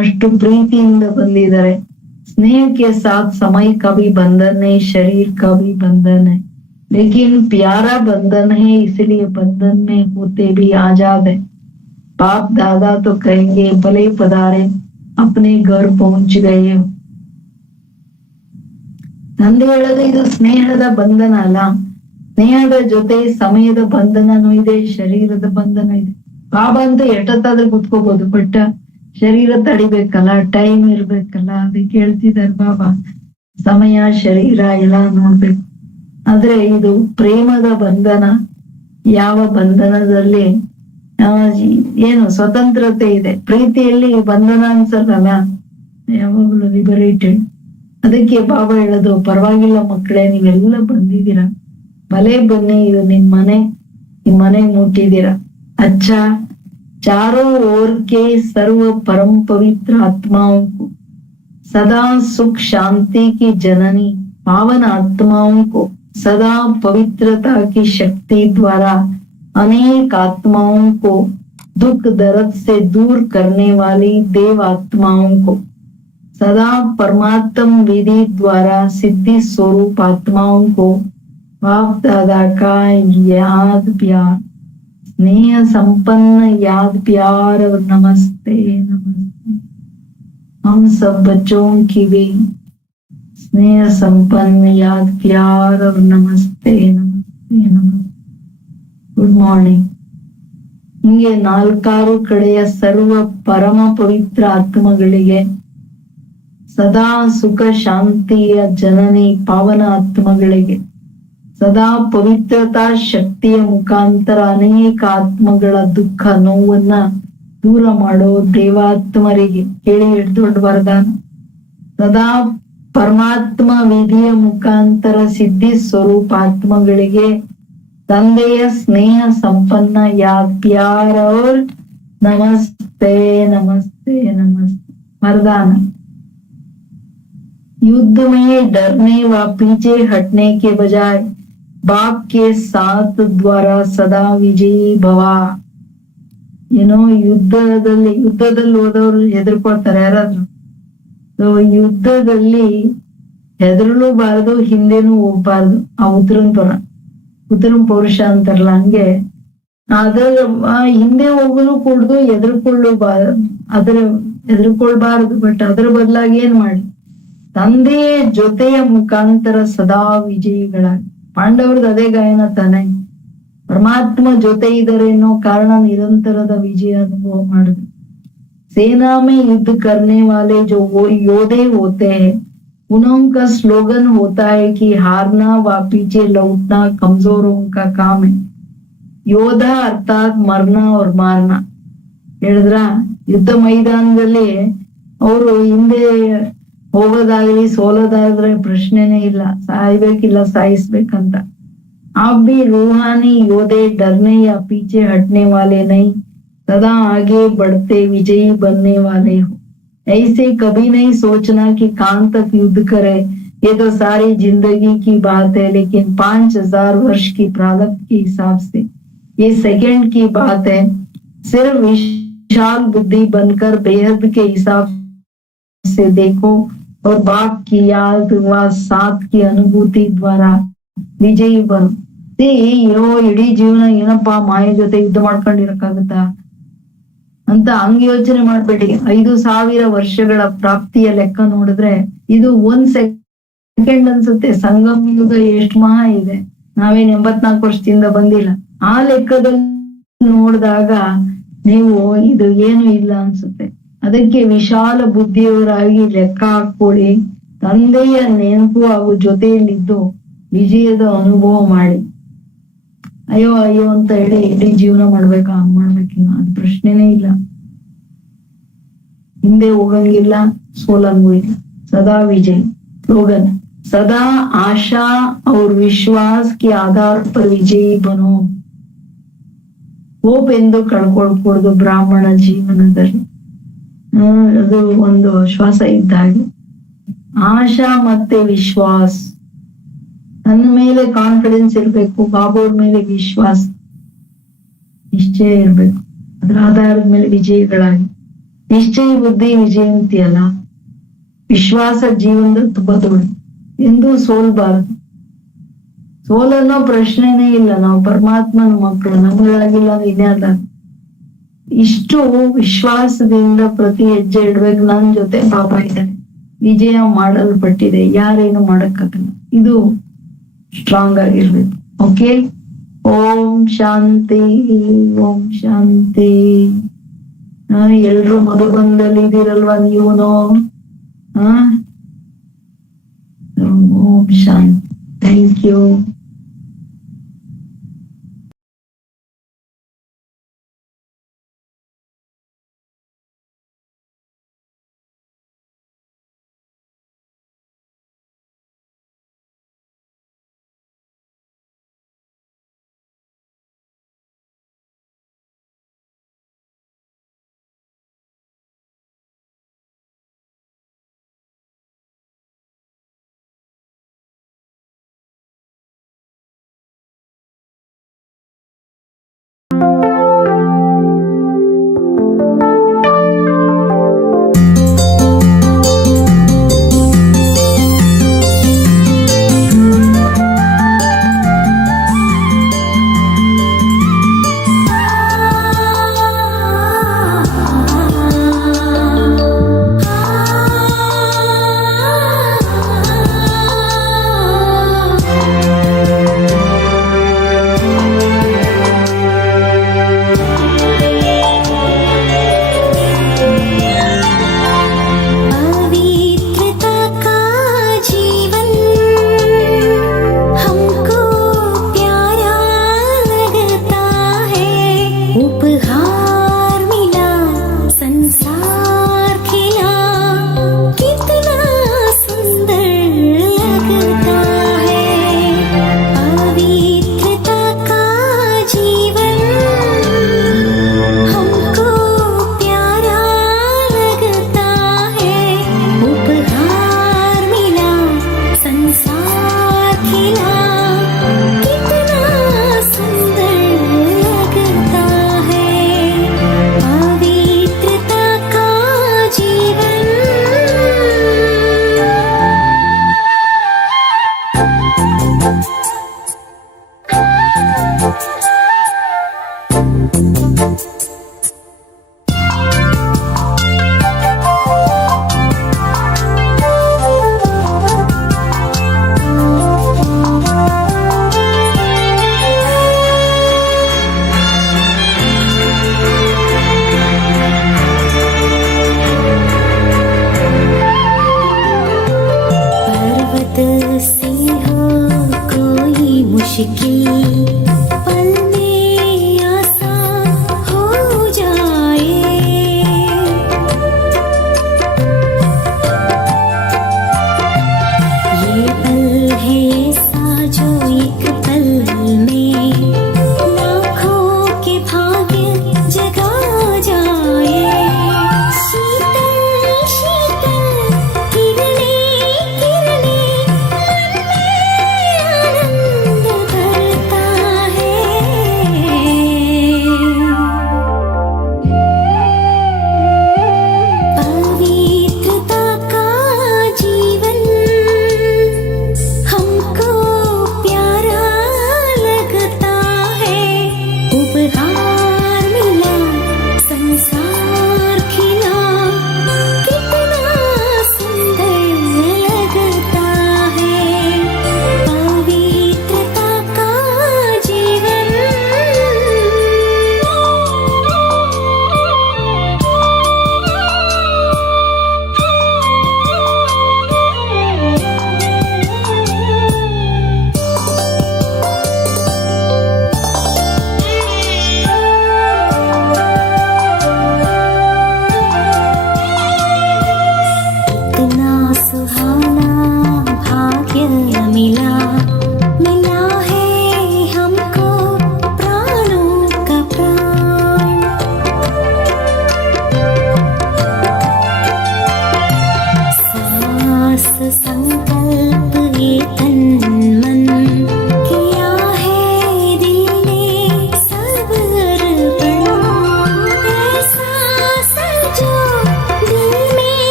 ಅಷ್ಟು ಪ್ರೀತಿಯಿಂದ ಬಂದಿದ್ದಾರೆ. स्नेह के साथ समय का भी बंधन है, शरीर का भी बंधन है, लेकिन प्यारा बंधन है, इसलिए बंधन में होते भी आजाद है. बाप दादा तो कहेंगे भले पधारे, अपने घर पहुंच गए. ತಂದೆ ಹೇಳೋದು ಇದು ಸ್ನೇಹದ ಬಂಧನ ಅಲ್ಲ, ಸ್ನೇಹದ ಜೊತೆ ಸಮಯದ ಬಂಧನನೂ ಇದೆ, ಶರೀರದ ಬಂಧನ ಇದೆ. ಬಾಬಾ ಅಂತ ಎಷ್ಟೊತ್ತಾದ್ರೂ ಕುತ್ಕೋಬಹುದು, ಬಟ್ ಶರೀರ ತಡಿಬೇಕಲ್ಲ, ಟೈಮ್ ಇರ್ಬೇಕಲ್ಲ, ಅದಕ್ಕೆ ಹೇಳ್ತಿದ್ದಾರೆ ಬಾಬಾ ಸಮಯ ಶರೀರ ಎಲ್ಲ ನೋಡ್ಬೇಕು. ಆದ್ರೆ ಇದು ಪ್ರೇಮದ ಬಂಧನ. ಯಾವ ಬಂಧನದಲ್ಲಿ ಏನು ಸ್ವತಂತ್ರತೆ ಇದೆ, ಪ್ರೀತಿಯಲ್ಲಿ ಬಂಧನ ಅನ್ಸಲ್ಲ, ಯಾವಾಗ್ಲೂ ಲಿಬರೇಟೆಡ್. ಅದಕ್ಕೆ ಬಾಬಾ ಹೇಳೋದು ಪರವಾಗಿಲ್ಲ ಮಕ್ಕಳೇ, ನೀವೆಲ್ಲ ಬಂದಿದ್ದೀರಾ, ಭಲೆ ಬನ್ನಿ, ಇದು ನಿಮ್ ಮನೆ ಮುಟ್ಟಿದ್ದೀರಾ. ಅಚ್ಚಾ चारों ओर के सर्व परम पवित्र आत्माओं को सदा सुख शांति की जननी पावन आत्माओं को सदा पवित्रता की शक्ति द्वारा अनेक आत्माओं को दुख दर्द से दूर करने वाली देव आत्माओं को सदा परमात्म विधि द्वारा सिद्धि स्वरूप आत्माओं को बाप दादा का याद प्यार स्नेह संपन्न याद प्यार और नमस्ते नमस्ते. हम सब बच्चों की भी स्नेह संपन्न याद प्यार और नमस्ते नमस्ते नमस्ते. Good morning. ಹಿಂಗೆ ನಾಲ್ಕಾರು ಕಡೆಯ ಸರ್ವ ಪರಮ ಪವಿತ್ರ ಆತ್ಮಗಳಿಗೆ, ಸದಾ ಸುಖ ಶಾಂತಿಯ ಜನನಿ ಪಾವನ ಆತ್ಮಗಳಿಗೆ, ಸದಾ ಪವಿತ್ರತಾ ಶಕ್ತಿಯ ಮುಖಾಂತರ ಅನೇಕ ಆತ್ಮಗಳ ದುಃಖ ನೋವನ್ನ ದೂರ ಮಾಡೋ ದೇವಾತ್ಮರಿಗೆ ಕೇಳಿ ದೊಡ್ಡ ವರದಾನ. ಸದಾ ಪರಮಾತ್ಮ ವಿಧಿಯ ಮುಖಾಂತರ ಸಿದ್ಧಿ ಸ್ವರೂಪ ಆತ್ಮಗಳಿಗೆ ತಂದೆಯ ಸ್ನೇಹ ಸಂಪನ್ನ ಯಾದ್ ಪ್ಯಾರ ಔರ್ ನಮಸ್ತೆ ನಮಸ್ತೆ ನಮಸ್ತೆ ವರದಾನ. युद्ध में डरने व पीछे हटने के बजाय बाप के साथ द्वारा सदा विजयी भवा. ಏನೋ ಯುದ್ಧದಲ್ಲಿ ಹೋದವರು ಹೆದರ್ಕೊಳ್ತಾರೆ ಯಾರಾದ್ರೂ. ಯುದ್ಧದಲ್ಲಿ ಹೆದರಲೂಬಾರದು, ಹಿಂದೆನೂ ಹೋಗ್ಬಾರ್ದು. ಆ ಉತ್ತರಂ ಪೌರುಷ ಅಂತಾರಲ್ಲ, ಹಂಗೆ ಹಿಂದೆ ಹೋಗಲು ಕೂಡ್ದು ಹೆದರ್ಕೊಳ್ಬಾರದು. ಬಟ್ ಅದ್ರ ಬದಲಾಗಿ ಏನ್ ಮಾಡಿ ತಂದೆಯ ಜೊತೆಯ ಮುಖಾಂತರ ಸದಾ ವಿಜಯಿಗಳಾಗಿ. ಪಾಂಡವ್ರದ್ದು ಅದೇ ಗಾಯನ ತಾನೆ, ಪರಮಾತ್ಮ ಜೊತೆ ಇದ್ದಾರೆ ಅನ್ನೋ ಕಾರಣ ನಿರಂತರದ ವಿಜಯ ಅನುಭವ ಮಾಡಿದ್ರು. सेना में युद्ध करने वाले जो वो योद्धे होते हैं, उनका स्लोगन होता है कि हारना व पीछे लौटना कमजोरों का काम है. ಯೋಧ ಅರ್ಥಾತ್ ಮರ್ನ ಅವ್ರ ಮಾರ್ನ. ಹೇಳಿದ್ರ ಯುದ್ಧ ಮೈದಾನದಲ್ಲಿ ಅವರು ಹಿಂದೆ ಹೋಗೋದಾಗ್ಲಿ ಸೋಲೋದಾದ್ರೆ ಪ್ರಶ್ನೆನೇ ಇಲ್ಲ, ಸಾಯ್ಬೇಕಿಲ್ಲ ಸಾಯಿಸ್ಬೇಕಂತ. आप भी रूहानी योद्धे डरने या पीछे हटने वाले नहीं, सदा आगे बढ़ते विजयी बनने वाले हो. ऐसे कभी नहीं सोचना कि कान तक युद्ध करे, ये तो सारी जिंदगी की बात है, लेकिन 5000 वर्ष की प्रारब्ध के हिसाब से ये सेकंड की बात है। सिर्फ विशाल बुद्धि बनकर बेहद के हिसाब से देखो और बाप की याद व साथ की अनुभूति द्वारा ವಿಜಯಿ ಬರು. ಇರೋ ಇಡೀ ಜೀವನ ಏನಪ್ಪಾ ಮಾಯೆ ಜೊತೆ ಯುದ್ಧ ಮಾಡ್ಕೊಂಡಿರಕ್ಕಾಗತ್ತಾ ಅಂತ ಹಂಗ ಯೋಚನೆ ಮಾಡ್ಬೇಡಿ. 5000 ವರ್ಷಗಳ ಪ್ರಾಪ್ತಿಯ ಲೆಕ್ಕ ನೋಡಿದ್ರೆ ಇದು 1 ಸೆಕೆಂಡ್ ಅನ್ಸುತ್ತೆ. ಸಂಗಮ ಯುಗ ಎಷ್ಟು ಮಹಾ ಇದೆ, ನಾವೇನ್ 84 ವರ್ಷದಿಂದ ಬಂದಿಲ್ಲ. ಆ ಲೆಕ್ಕದಲ್ಲಿ ನೋಡಿದಾಗ ನೀವು ಇದು ಏನು ಇಲ್ಲ ಅನ್ಸುತ್ತೆ. ಅದಕ್ಕೆ ವಿಶಾಲ ಬುದ್ಧಿಯವರಾಗಿ ಲೆಕ್ಕ ಹಾಕೊಳ್ಳಿ. ತಂದೆಯ ನೆನಪು ಹಾಗೂ ಜೊತೆಯಲ್ಲಿದ್ದು ವಿಜಯದ ಅನುಭವ ಮಾಡಿ. ಅಯ್ಯೋ ಅಯ್ಯೋ ಅಂತ ಹೇಳಿ ಇಡೀ ಜೀವನ ಮಾಡ್ಬೇಕಾ, ಹಂಗ್ ಮಾಡ್ಬೇಕಿಲ್ಲ, ಅದ್ ಪ್ರಶ್ನೆನೇ ಇಲ್ಲ. ಹಿಂದೆ ಹೋಗಂಗಿಲ್ಲ, ಸೋಲಂಗೂ ಇಲ್ಲ. ಸದಾ ವಿಜಯ್. स्लोगन सदा आशा और विश्वास के आधार पर विजयी बनो. ಹೋಪ್ ಎಂದು ಕಳ್ಕೊಳ್ಕೂಡ್ದು ಬ್ರಾಹ್ಮಣ ಜೀವನದಲ್ಲಿ. ಅದು ಒಂದು ಶ್ವಾಸ ಇದ್ದಾಗೆ. ಆಶಾ ಮತ್ತೆ ವಿಶ್ವಾಸ, ನನ್ನ ಮೇಲೆ ಕಾನ್ಫಿಡೆನ್ಸ್ ಇರ್ಬೇಕು, ಬಾಬೋರ್ ಮೇಲೆ ವಿಶ್ವಾಸ ನಿಶ್ಚಯ ಇರ್ಬೇಕು. ಅದ್ರ ಆಧಾರದ ಮೇಲೆ ವಿಜಯಿಗಳಾಗಿ. ನಿಶ್ಚಯ ಬುದ್ಧಿ ವಿಜಯಂತಿ ಅಲ್ಲ, ವಿಶ್ವಾಸ ಜೀವನದ ತುಂಬ ದೊಡ್ಡ. ಎಂದೂ ಸೋಲ್ಬಾರದು. ಸೋಲನ್ನೋ ಪ್ರಶ್ನೆನೇ ಇಲ್ಲ. ನಾವು ಪರಮಾತ್ಮನ ಮಕ್ಕಳು, ನಮ್ಗಳಾಗಿಲ್ಲ ಇನ್ಯಾದ. ಇಷ್ಟು ವಿಶ್ವಾಸದಿಂದ ಪ್ರತಿ ಹೆಜ್ಜೆ ಇಡ್ಬೇಕು. ನನ್ ಜೊತೆ ಬಾಬಾ ಇದ್ದಾರೆ, ವಿಜಯ ಮಾಡಲ್ಪಟ್ಟಿದೆ, ಯಾರೇನು ಮಾಡಕ್ಕಾಗಲ್ಲ. ಇದು ಸ್ಟ್ರಾಂಗ್ ಆಗಿರ್ಬೇಕು. ಓಕೆ. ಓಂ ಶಾಂತಿ, ಓಂ ಶಾಂತಿ. ಎಲ್ರು ಮಧುಬಂಧದಲ್ಲಿ ಇದೀರಲ್ವಾ ನೀವುನು? ಓಂ ಶಾಂತಿ. Thank you.